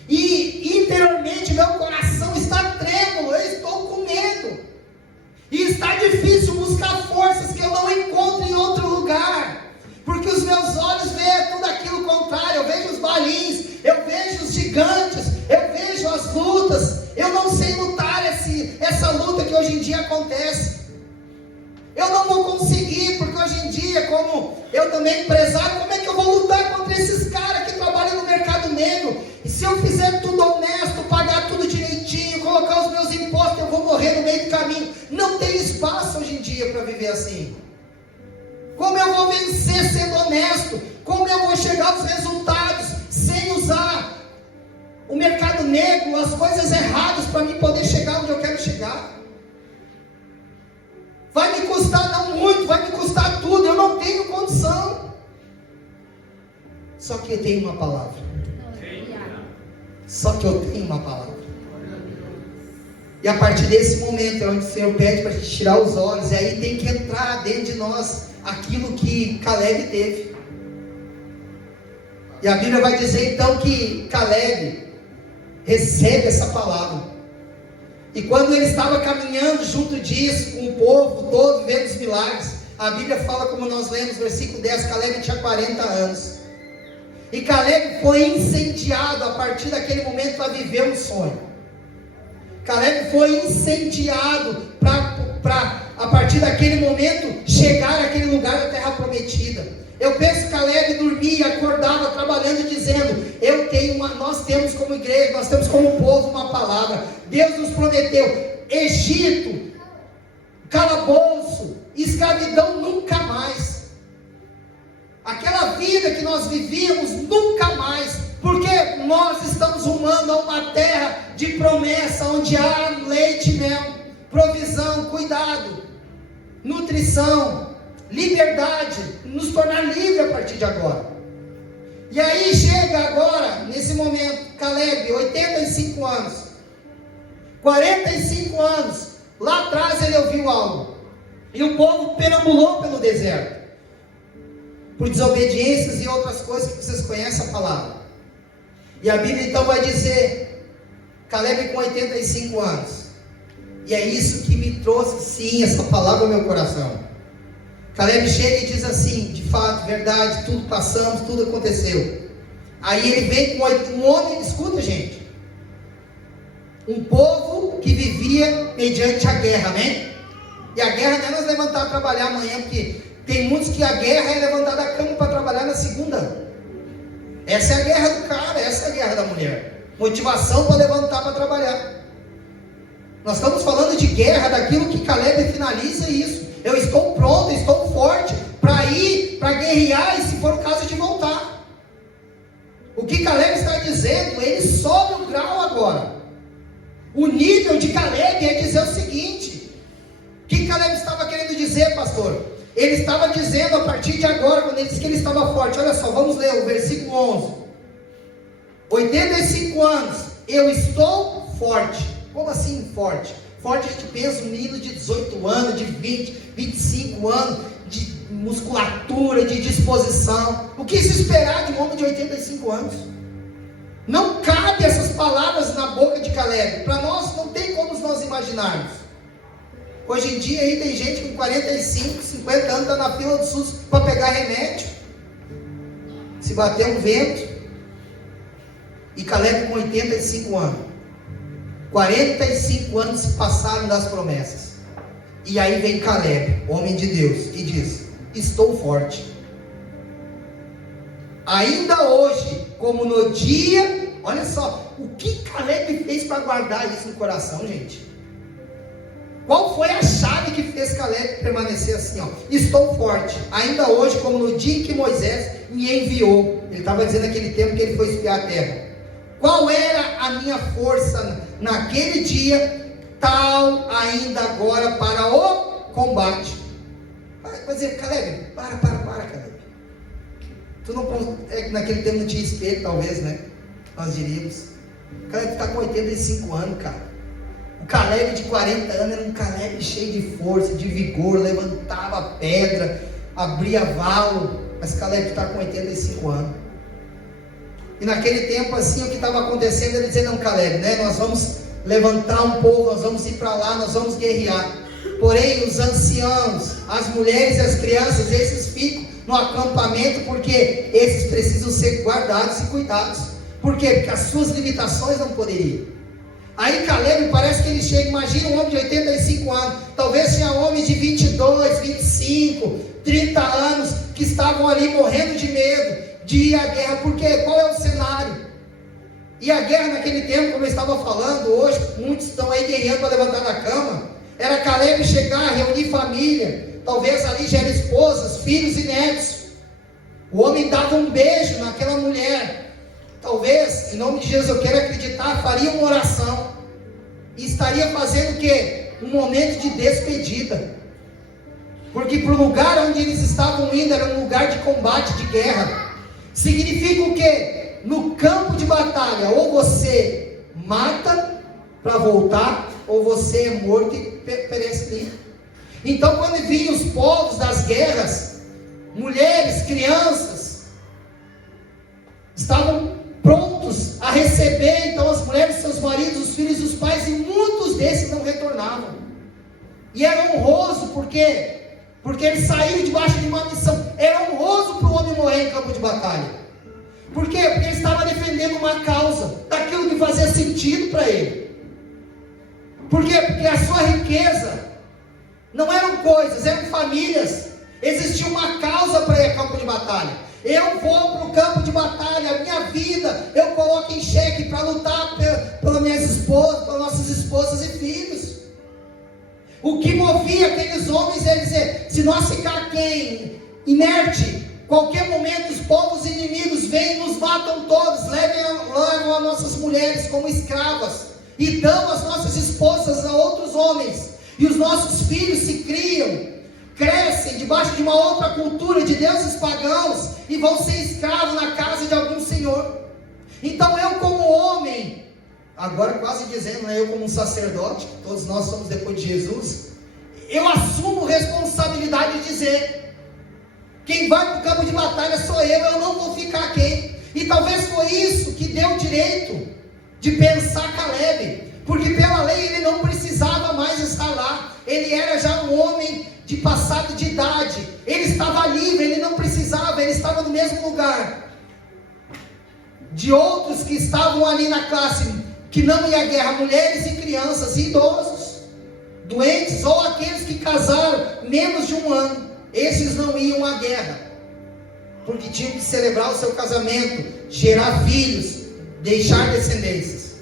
e interiormente meu coração está trêmulo, eu estou com medo, e está difícil buscar forças que eu não encontro em outro lugar, porque os meus olhos veem tudo aquilo contrário, eu vejo os balins, eu vejo os gigantes, eu vejo as lutas, eu não sei lutar essa luta que hoje em dia acontece, eu não vou conseguir, porque hoje em dia, como eu também empresário, como é que eu vou lutar contra esses caras que trabalham no mercado negro? E se eu fizer tudo honesto, pagar tudo direitinho, colocar os meus impostos, eu vou morrer no meio do caminho. Não tem espaço hoje em dia para viver assim. Como eu vou vencer sendo honesto? Como eu vou chegar aos resultados sem usar o mercado negro, as coisas erradas, para mim poder chegar onde eu quero chegar? Vai me custar não muito, vai me custar tudo, eu não tenho condição. Só que eu tenho uma palavra. Só que eu tenho uma palavra. E a partir desse momento é onde o Senhor pede para a gente tirar os olhos, e aí tem que entrar dentro de nós aquilo que Caleb teve. E a Bíblia vai dizer então que Caleb recebe essa palavra. E quando ele estava caminhando junto disso, com o povo todo, vendo os milagres, a Bíblia fala, como nós lemos, versículo 10, Caleb tinha 40 anos. E Caleb foi incendiado a partir daquele momento para viver um sonho. Caleb foi incendiado para a partir daquele momento, chegar àquele lugar da terra prometida. Eu penso que Caleb dormia, acordava, trabalhando, dizendo, nós temos como igreja, nós temos como povo uma palavra. Deus nos prometeu, Egito, calabouço, escravidão nunca mais. Aquela vida que nós vivíamos, nunca mais. Porque nós estamos rumando a uma terra de promessa, onde há leite e mel, provisão, cuidado, nutrição, liberdade, nos tornar livre a partir de agora. E aí chega agora, nesse momento, Caleb, 85 anos, 45 anos, lá atrás ele ouviu algo, e o povo perambulou pelo deserto, por desobediências e outras coisas que vocês conhecem a palavra. E a Bíblia então vai dizer, Caleb com 85 anos, e é isso que me trouxe sim essa palavra ao meu coração. Caleb chega e diz assim, de fato, verdade, tudo passamos, tudo aconteceu. Aí ele vem com um homem, escuta gente, um povo que vivia mediante a guerra, amém? E a guerra não é nós levantar a trabalhar amanhã, porque tem muitos que a guerra é levantar da cama para trabalhar na segunda. Essa é a guerra do cara, essa é a guerra da mulher. Motivação para levantar para trabalhar. Nós estamos falando de guerra, daquilo que Caleb finaliza isso. Eu estou pronto, estou forte para ir, para guerrear e se for o caso de voltar. O que Caleb está dizendo, ele sobe o grau agora. O nível de Caleb é dizer o seguinte, o que Caleb estava querendo dizer, pastor? Ele estava dizendo a partir de agora, quando ele disse que ele estava forte, olha só, vamos ler o versículo 11. 85 anos, eu estou forte. Como assim forte? Forte a gente pensa um menino de 18 anos, de 20, 25 anos, de musculatura, de disposição. O que se esperar de um homem de 85 anos? Não cabe essas palavras na boca de Caleb. Para nós não tem como nós imaginarmos. Hoje em dia aí tem gente com 45, 50 anos está na fila do SUS para pegar remédio. Se bater um vento. E Caleb com 85 anos. 45 anos se passaram das promessas. E aí vem Caleb, homem de Deus, e diz: estou forte. Ainda hoje, como no dia, olha só, o que Caleb fez para guardar isso no coração, gente? Qual foi a chave que fez Caleb permanecer assim, ó? Estou forte, ainda hoje, como no dia em que Moisés me enviou. Ele estava dizendo naquele tempo que ele foi espiar a terra. Qual era a minha força naquele dia, tal ainda agora para o combate? Vai dizer, Caleb, para, Caleb. Tu não, naquele tempo não tinha espelho, talvez, né? Nós diríamos. Caleb está com 85 anos, cara. O Caleb de 40 anos era um Caleb cheio de força, de vigor, levantava pedra, abria valo. Mas Caleb está com 85 anos. E naquele tempo assim, o que estava acontecendo, ele dizia, não, Caleb, né? Nós vamos levantar um povo, nós vamos ir para lá, nós vamos guerrear. Porém, os anciãos, as mulheres e as crianças, esses ficam no acampamento, porque esses precisam ser guardados e cuidados. Por quê? Porque as suas limitações não poderiam. Aí Caleb, parece que ele chega, imagina um homem de 85 anos, talvez tinha homens de 22, 25, 30 anos, que estavam ali morrendo de medo de ir à guerra. Por quê? Qual é o cenário? E a guerra naquele tempo, como eu estava falando, hoje muitos estão aí guerreando para levantar da cama. Era Caleb chegar, reunir família, talvez ali já eram esposas, filhos e netos. O homem dava um beijo naquela mulher, talvez, em nome de Jesus, eu quero acreditar, faria uma oração, e estaria fazendo o quê? Um momento de despedida, porque para o lugar onde eles estavam indo, era um lugar de combate, de guerra. Significa o quê? No campo de batalha, ou você mata para voltar, ou você é morto e perece ali. Então, quando vinham os povos das guerras, mulheres, crianças, estavam prontos a receber, então, as mulheres, seus maridos, os filhos e os pais, e muitos desses não retornavam. E era honroso, por quê? Porque eles saíram debaixo de uma missão. Era honroso para o homem morrer em campo de batalha. Por quê? Porque ele estava defendendo uma causa, daquilo que fazia sentido para ele. Por quê? Porque a sua riqueza não eram coisas, eram famílias. Existia uma causa para ir a campo de batalha. Eu vou para o campo de batalha, a minha vida eu coloco em xeque para lutar pelas minhas esposas, pelas nossas esposas e filhos. O que movia aqueles homens é dizer, se nós ficar inerte, qualquer momento os povos inimigos vêm e nos matam todos, levam as nossas mulheres como escravas, e dão as nossas esposas a outros homens, e os nossos filhos se criam, crescem debaixo de uma outra cultura de deuses pagãos, e vão ser escravos na casa de algum senhor. Então eu como homem, agora quase dizendo, eu como um sacerdote, todos nós somos depois de Jesus, eu assumo responsabilidade de dizer, quem vai para o campo de batalha sou eu não vou ficar aqui. E talvez foi isso que deu o direito de pensar Caleb, porque pela lei ele não precisava mais estar lá, ele era já um homem de passado de idade, ele estava livre, ele não precisava, ele estava no mesmo lugar de outros que estavam ali na classe, que não ia à guerra, mulheres e crianças e idosos, doentes ou aqueles que casaram menos de um ano, esses não iam à guerra, porque tinham que celebrar o seu casamento, gerar filhos, deixar descendências.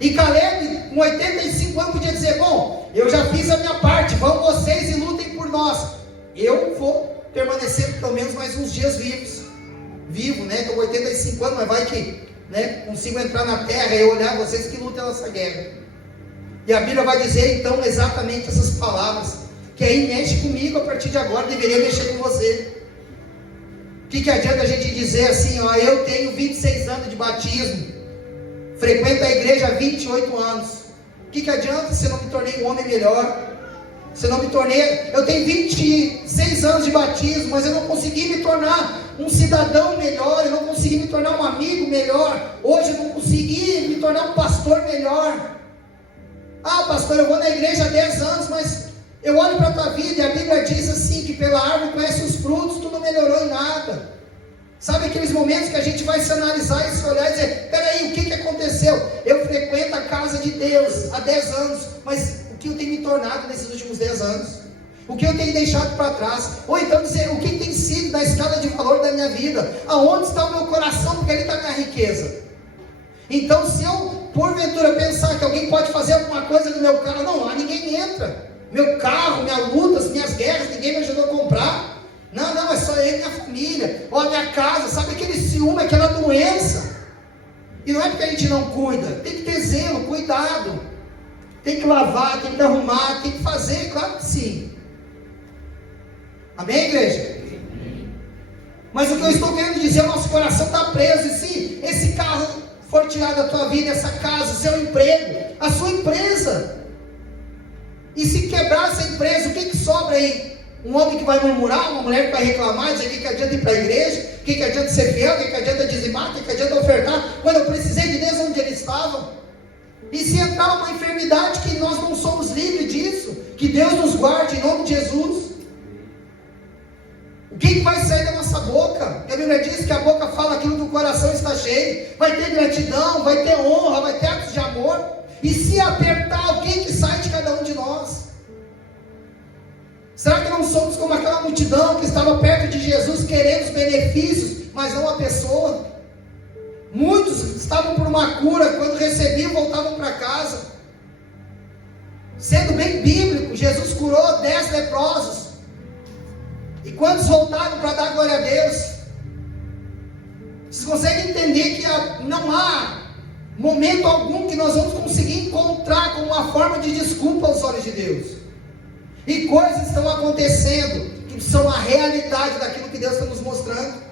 E Caleb, com 85 anos, podia dizer, bom, eu já fiz a minha parte, vão vocês e lutem por nós, eu vou permanecer pelo menos mais uns dias vivo, né, estou com 85 anos, mas vai que consigo entrar na terra e olhar vocês que lutam essa guerra. E a Bíblia vai dizer então exatamente essas palavras, que aí mexe comigo a partir de agora, deveria mexer com você. O que adianta a gente dizer assim, ó, eu tenho 26 anos de batismo, frequento a igreja há 28 anos. O que adianta se eu não me tornei um homem melhor? Se eu não me tornei, eu tenho 26 anos de batismo, mas eu não consegui me tornar um cidadão melhor, eu não consegui me tornar um amigo melhor, hoje eu não consegui me tornar um pastor melhor. Ah, pastor, eu vou na igreja há 10 anos, mas eu olho para a tua vida e a Bíblia diz assim, que pela árvore conhece os frutos, tu não melhorou em nada. Sabe aqueles momentos que a gente vai se analisar e se olhar e dizer, peraí, o que aconteceu? Eu frequento a casa de Deus há 10 anos, mas o que eu tenho me tornado nesses últimos 10 anos? O que eu tenho deixado para trás? Ou então dizer, o que tem sido da escala de valor da minha vida? Aonde está o meu coração? Porque ali está a minha riqueza. Então, se eu, porventura, pensar que alguém pode fazer alguma coisa no meu carro, não, lá ninguém entra. Meu carro, minha luta, as minhas guerras, ninguém me ajudou a comprar. Não, é só eu e minha família, ou a minha casa, sabe aquele ciúme, aquela doença. E não é porque a gente não cuida, tem que ter zelo, cuidado. Tem que lavar, tem que arrumar, tem que fazer, claro que sim. Amém, igreja? Mas o que eu estou querendo dizer, o nosso coração está preso. E se esse carro for tirado da tua vida, essa casa, seu emprego, a sua empresa, e se quebrar essa empresa, o que sobra aí? Um homem que vai murmurar, uma mulher que vai reclamar, dizer que adianta ir para a igreja, que adianta ser fiel, que adianta dizimar, que adianta ofertar, quando eu precisei de Deus onde eles estavam. E se entrar uma enfermidade que nós não somos livres disso, que Deus nos guarde em nome de Jesus. O que vai sair da nossa boca? Porque a Bíblia diz que a boca fala aquilo que o coração está cheio. Vai ter gratidão, vai ter honra, vai ter atos de amor. E se apertar, o que sai de cada um de nós? Será que não somos como aquela multidão que estava perto de Jesus querendo os benefícios, mas não a pessoa? Muitos estavam por uma cura, quando recebiam, voltavam para casa. Sendo bem bíblico, Jesus curou 10 leprosos. E quantos voltaram para dar glória a Deus? Vocês conseguem entender que não há momento algum que nós vamos conseguir encontrar como uma forma de desculpa aos olhos de Deus. E coisas estão acontecendo que são a realidade daquilo que Deus está nos mostrando.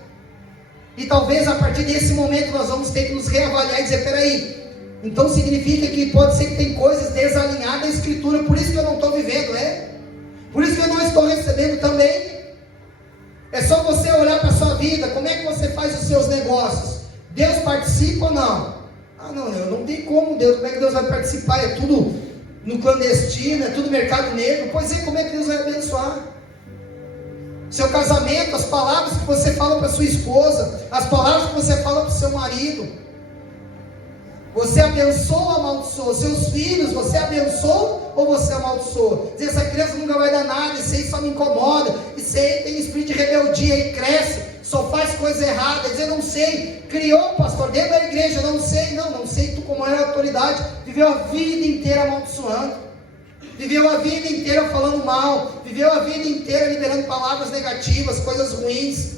E talvez a partir desse momento nós vamos ter que nos reavaliar e dizer, peraí, então significa que pode ser que tem coisas desalinhadas da Escritura, por isso que eu não estou vivendo, por isso que eu não estou recebendo também. É só você olhar para a sua vida, como é que você faz os seus negócios? Deus participa ou não? Não, não tem como como é que Deus vai participar? É tudo no clandestino, é tudo mercado negro. Pois é, como é que Deus vai abençoar? Seu casamento, as palavras que você fala para sua esposa, as palavras que você fala para o seu marido, você abençoa ou amaldiçoa? Seus filhos, você abençoa ou você amaldiçoa? Diz, essa criança nunca vai dar nada, isso aí só me incomoda, isso aí tem espírito de rebeldia, aí cresce, só faz coisa errada. Diz, eu não sei, criou, pastor, dentro da igreja, eu não sei tu como era a autoridade, viveu a vida inteira amaldiçoando, viveu a vida inteira falando mal, viveu a vida inteira liberando palavras negativas, coisas ruins.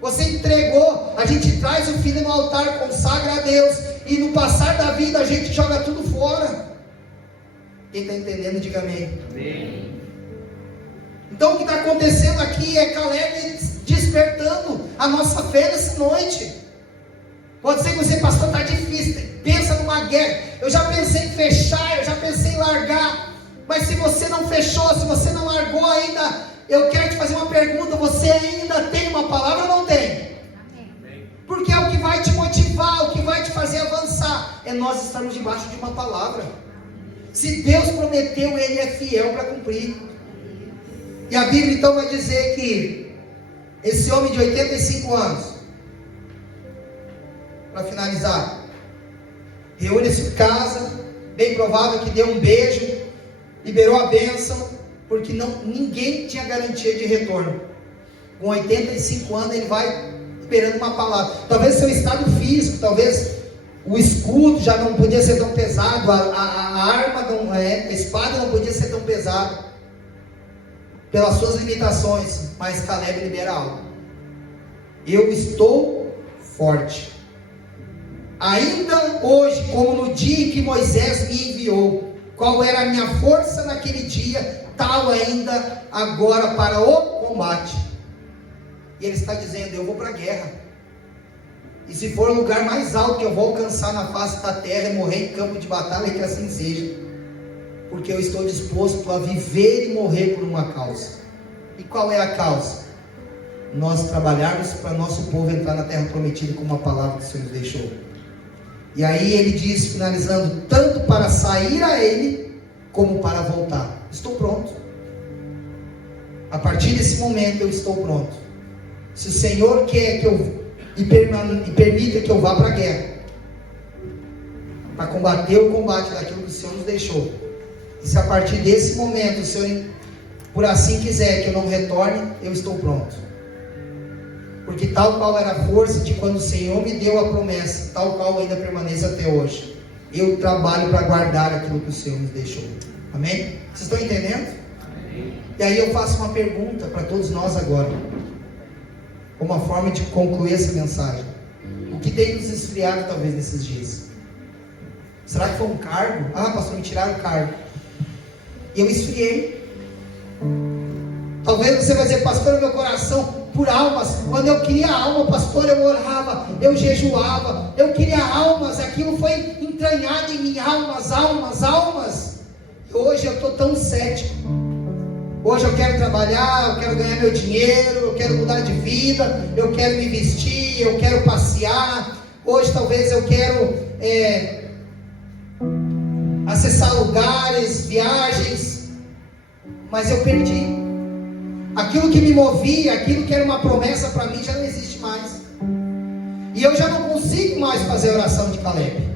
Você entregou, a gente traz o filho no altar, consagra a Deus, e no passar da vida a gente joga tudo fora. Quem está entendendo, diga amém. Amém. Então o que está acontecendo aqui é Caleb despertando a nossa fé nessa noite. Pode ser que você, pastor, está difícil, pensa numa guerra, eu já pensei em fechar, eu já pensei em largar, mas se você não fechou, se você não largou ainda, eu quero te fazer uma pergunta, você ainda tem uma palavra ou não tem? Porque é o que vai te motivar, o que vai te fazer avançar, é nós estarmos debaixo de uma palavra. Se Deus prometeu, Ele é fiel para cumprir. E a Bíblia então vai dizer que esse homem de 85 anos, para finalizar, reúne-se em casa, bem provável que deu um beijo, liberou a bênção, porque ninguém tinha garantia de retorno. Com 85 anos ele vai esperando uma palavra. Talvez seu estado físico, talvez o escudo já não podia ser tão pesado, a arma, a espada não podia ser tão pesada, pelas suas limitações, mas Caleb libera algo. Eu estou forte. Ainda hoje, como no dia em que Moisés me enviou, qual era a minha força naquele dia, tal ainda agora para o combate. E ele está dizendo: eu vou para a guerra. E se for o lugar mais alto que eu vou alcançar na face da terra é morrer em campo de batalha, que assim seja. Porque eu estou disposto a viver e morrer por uma causa. E qual é a causa? Nós trabalharmos para nosso povo entrar na terra prometida com uma palavra que o Senhor nos deixou. E aí ele diz, finalizando: tanto para sair a ele, como para voltar. Estou pronto. A partir desse momento eu estou pronto. Se o Senhor quer que eu e permita que eu vá para a guerra, para combater o combate daquilo que o Senhor nos deixou, e se a partir desse momento o Senhor, por assim quiser, que eu não retorne, eu estou pronto. Porque tal qual era a força de quando o Senhor me deu a promessa, tal qual ainda permanece até hoje. Eu trabalho para guardar aquilo que o Senhor nos deixou. Amém? Vocês estão entendendo? Amém. E aí eu faço uma pergunta para todos nós agora, uma forma de concluir essa mensagem. O que tem nos esfriado talvez nesses dias? Será que foi um cargo? Ah, pastor, me tiraram o cargo. E eu esfriei. Talvez você vai dizer: pastor, meu coração por almas. Quando eu queria alma, pastor, eu orava, eu jejuava, eu queria almas. Aquilo foi entranhado em mim. Almas. E hoje eu estou tão cético. Hoje eu quero trabalhar, eu quero ganhar meu dinheiro, eu quero mudar de vida, eu quero me vestir, eu quero passear. Hoje talvez eu quero acessar lugares, viagens, mas eu perdi. Aquilo que me movia, aquilo que era uma promessa para mim já não existe mais. E eu já não consigo mais fazer a oração de Caleb.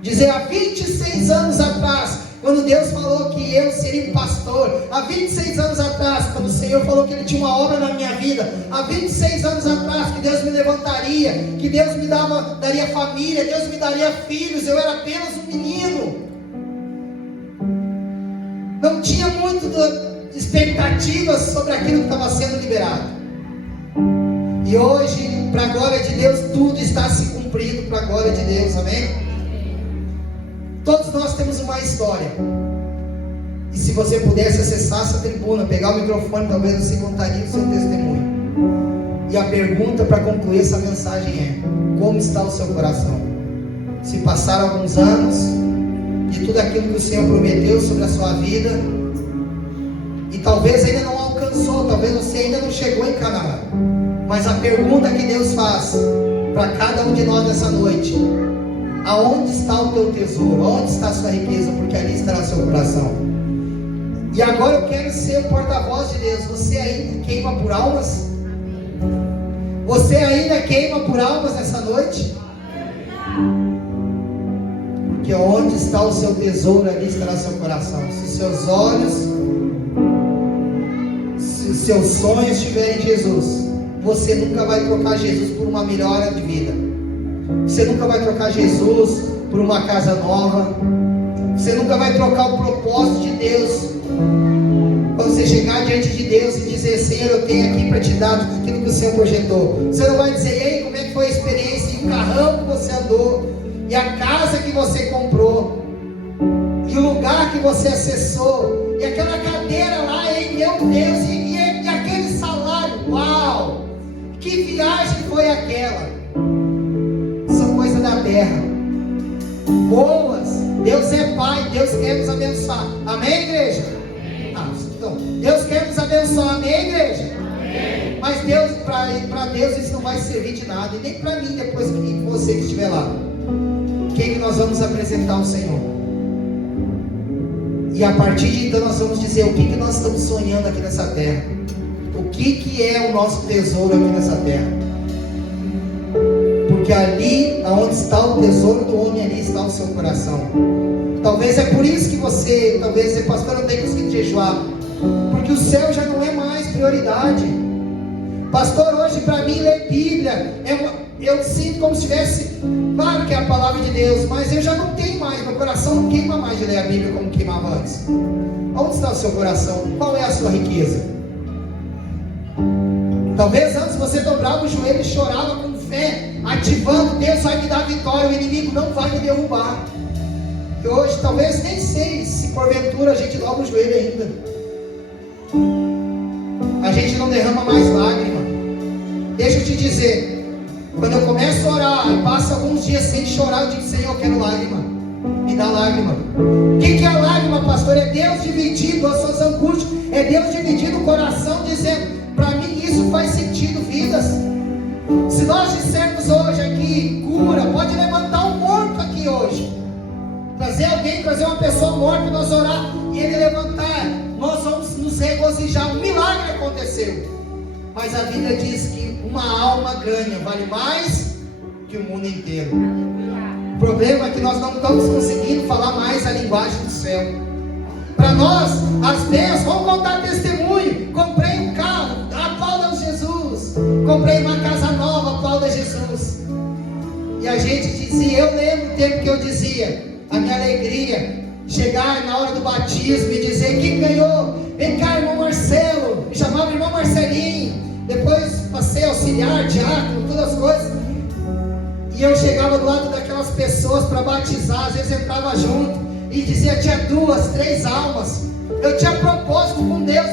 Dizer: há 26 anos atrás, quando Deus falou que eu seria um pastor, há 26 anos atrás, quando o Senhor falou que Ele tinha uma obra na minha vida, há 26 anos atrás, que Deus me levantaria, que Deus me daria família, Deus me daria filhos, eu era apenas um menino. Não tinha muito expectativas sobre aquilo que estava sendo liberado. E hoje, para a glória de Deus, tudo está se cumprindo para a glória de Deus, amém? Todos nós temos uma história. E se você pudesse acessar essa tribuna, pegar o microfone, talvez você contaria o seu testemunho. E a pergunta para concluir essa mensagem é: como está o seu coração? Se passaram alguns anos de tudo aquilo que o Senhor prometeu sobre a sua vida, e talvez ainda não alcançou, talvez você ainda não chegou em Canaã. Mas a pergunta que Deus faz para cada um de nós nessa noite: aonde está o teu tesouro? Onde está a sua riqueza? Porque ali estará o seu coração. E agora eu quero ser o porta-voz de Deus. Você ainda queima por almas? Você ainda queima por almas nessa noite? Porque onde está o seu tesouro, ali estará o seu coração. Se os seus olhos, se os seus sonhos estiverem em Jesus, você nunca vai trocar Jesus por uma melhora de vida. Você nunca vai trocar Jesus por uma casa nova. Você nunca vai trocar o propósito de Deus. Quando você chegar diante de Deus e dizer: Senhor, eu tenho aqui para te dar tudo aquilo que o Senhor projetou. Você não vai dizer: ei, como é que foi a experiência? E o carrão que você andou, e a casa que você comprou, e o lugar que você acessou, e aquela cadeira lá, ei, meu Deus, e aquele salário. Uau! Que viagem foi aquela? São coisas da terra, boas. Deus é Pai, Deus quer nos abençoar. Amém, igreja? Então, Deus quer nos abençoar. Amém, igreja? Amém. Mas Deus, para Deus isso não vai servir de nada, e nem para mim depois que você que estiver lá. Quem que nós vamos apresentar ao Senhor? E a partir de então nós vamos dizer o que nós estamos sonhando aqui nessa terra. O que é o nosso tesouro aqui nessa terra? Porque ali, aonde está o tesouro do homem, ali está o seu coração. Talvez é por isso que você, pastor, não tem conseguido jejuar, porque o céu já não é mais prioridade. Pastor, hoje para mim ler Bíblia, eu sinto como se tivesse, claro que é a palavra de Deus, mas eu já não tenho mais, meu coração não queima mais de ler a Bíblia como queimava antes. Onde está o seu coração? Qual é a sua riqueza? Talvez antes você dobrava o joelho e chorava com fé, ativando: Deus vai me dar vitória, o inimigo não vai me derrubar. E hoje talvez nem sei se porventura a gente dobra o joelho ainda. A gente não derrama mais lágrima. deixa eu te dizer, quando eu começo a orar e passo alguns dias sem chorar, eu digo: Senhor, eu quero lágrima, me dá lágrima. O que é a lágrima, pastor? É Deus dividindo as suas angústias, é Deus dividindo o coração, dizendo: para mim isso faz sentido, vidas. Se nós dissermos hoje aqui, cura, pode levantar um morto aqui hoje, trazer alguém, trazer uma pessoa morta, nós orar e ele levantar, nós vamos nos regozijar. Um milagre aconteceu. Mas a Bíblia diz que uma alma ganha vale mais que o mundo inteiro. O problema é que nós não estamos conseguindo falar mais a linguagem do céu. Para nós, as bênçãos, vamos contar testemunho. Comprei um carro, aplauda Jesus. Comprei uma casa nova, aplauda Jesus. E a gente dizia, eu lembro o tempo que eu dizia, a minha alegria, chegar na hora do batismo e dizer: quem ganhou? Vem cá, irmão Marcelo. Me chamava irmão Marcelinho. Depois passei a auxiliar, diácono, todas as coisas. E eu chegava do lado daquelas pessoas para batizar. Às vezes entrava junto e dizia: tinha 2, 3 almas. Eu tinha propósito com Deus.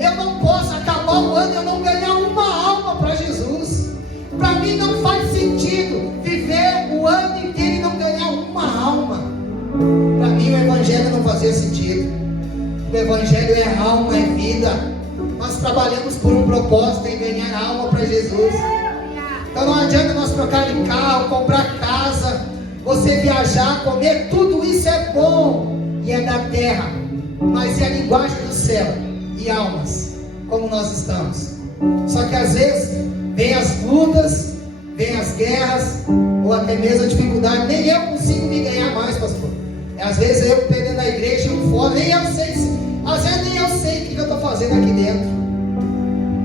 Eu não posso acabar o ano e eu não ganhar uma alma para Jesus. Para mim não faz sentido viver o ano inteiro e não ganhar uma alma. Para mim o Evangelho não fazia sentido. O Evangelho é alma, é vida. Nós trabalhamos por um propósito, em ganhar alma para Jesus. Então não adianta nós trocar de carro, comprar casa, você viajar, comer, tudo isso é bom e é da terra, mas é a linguagem do céu. E almas, como nós estamos. Só que às vezes vem as lutas, vem as guerras, ou até mesmo a dificuldade. Nem eu consigo me ganhar mais, pastor. Às vezes eu perdendo a igreja, eu fora, nem eu sei, às vezes nem eu sei o que eu estou fazendo aqui dentro.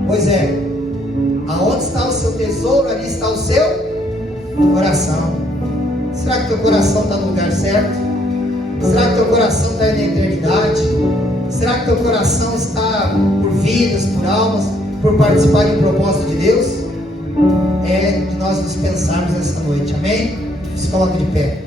Pois é, aonde está o seu tesouro, ali está o seu coração. Será que teu coração está no lugar certo? Será que teu coração está na eternidade? Será que teu coração está por vidas, por almas, por participar de um propósito de Deus? É de nós nos pensarmos nessa noite, amém? Se coloque de pé.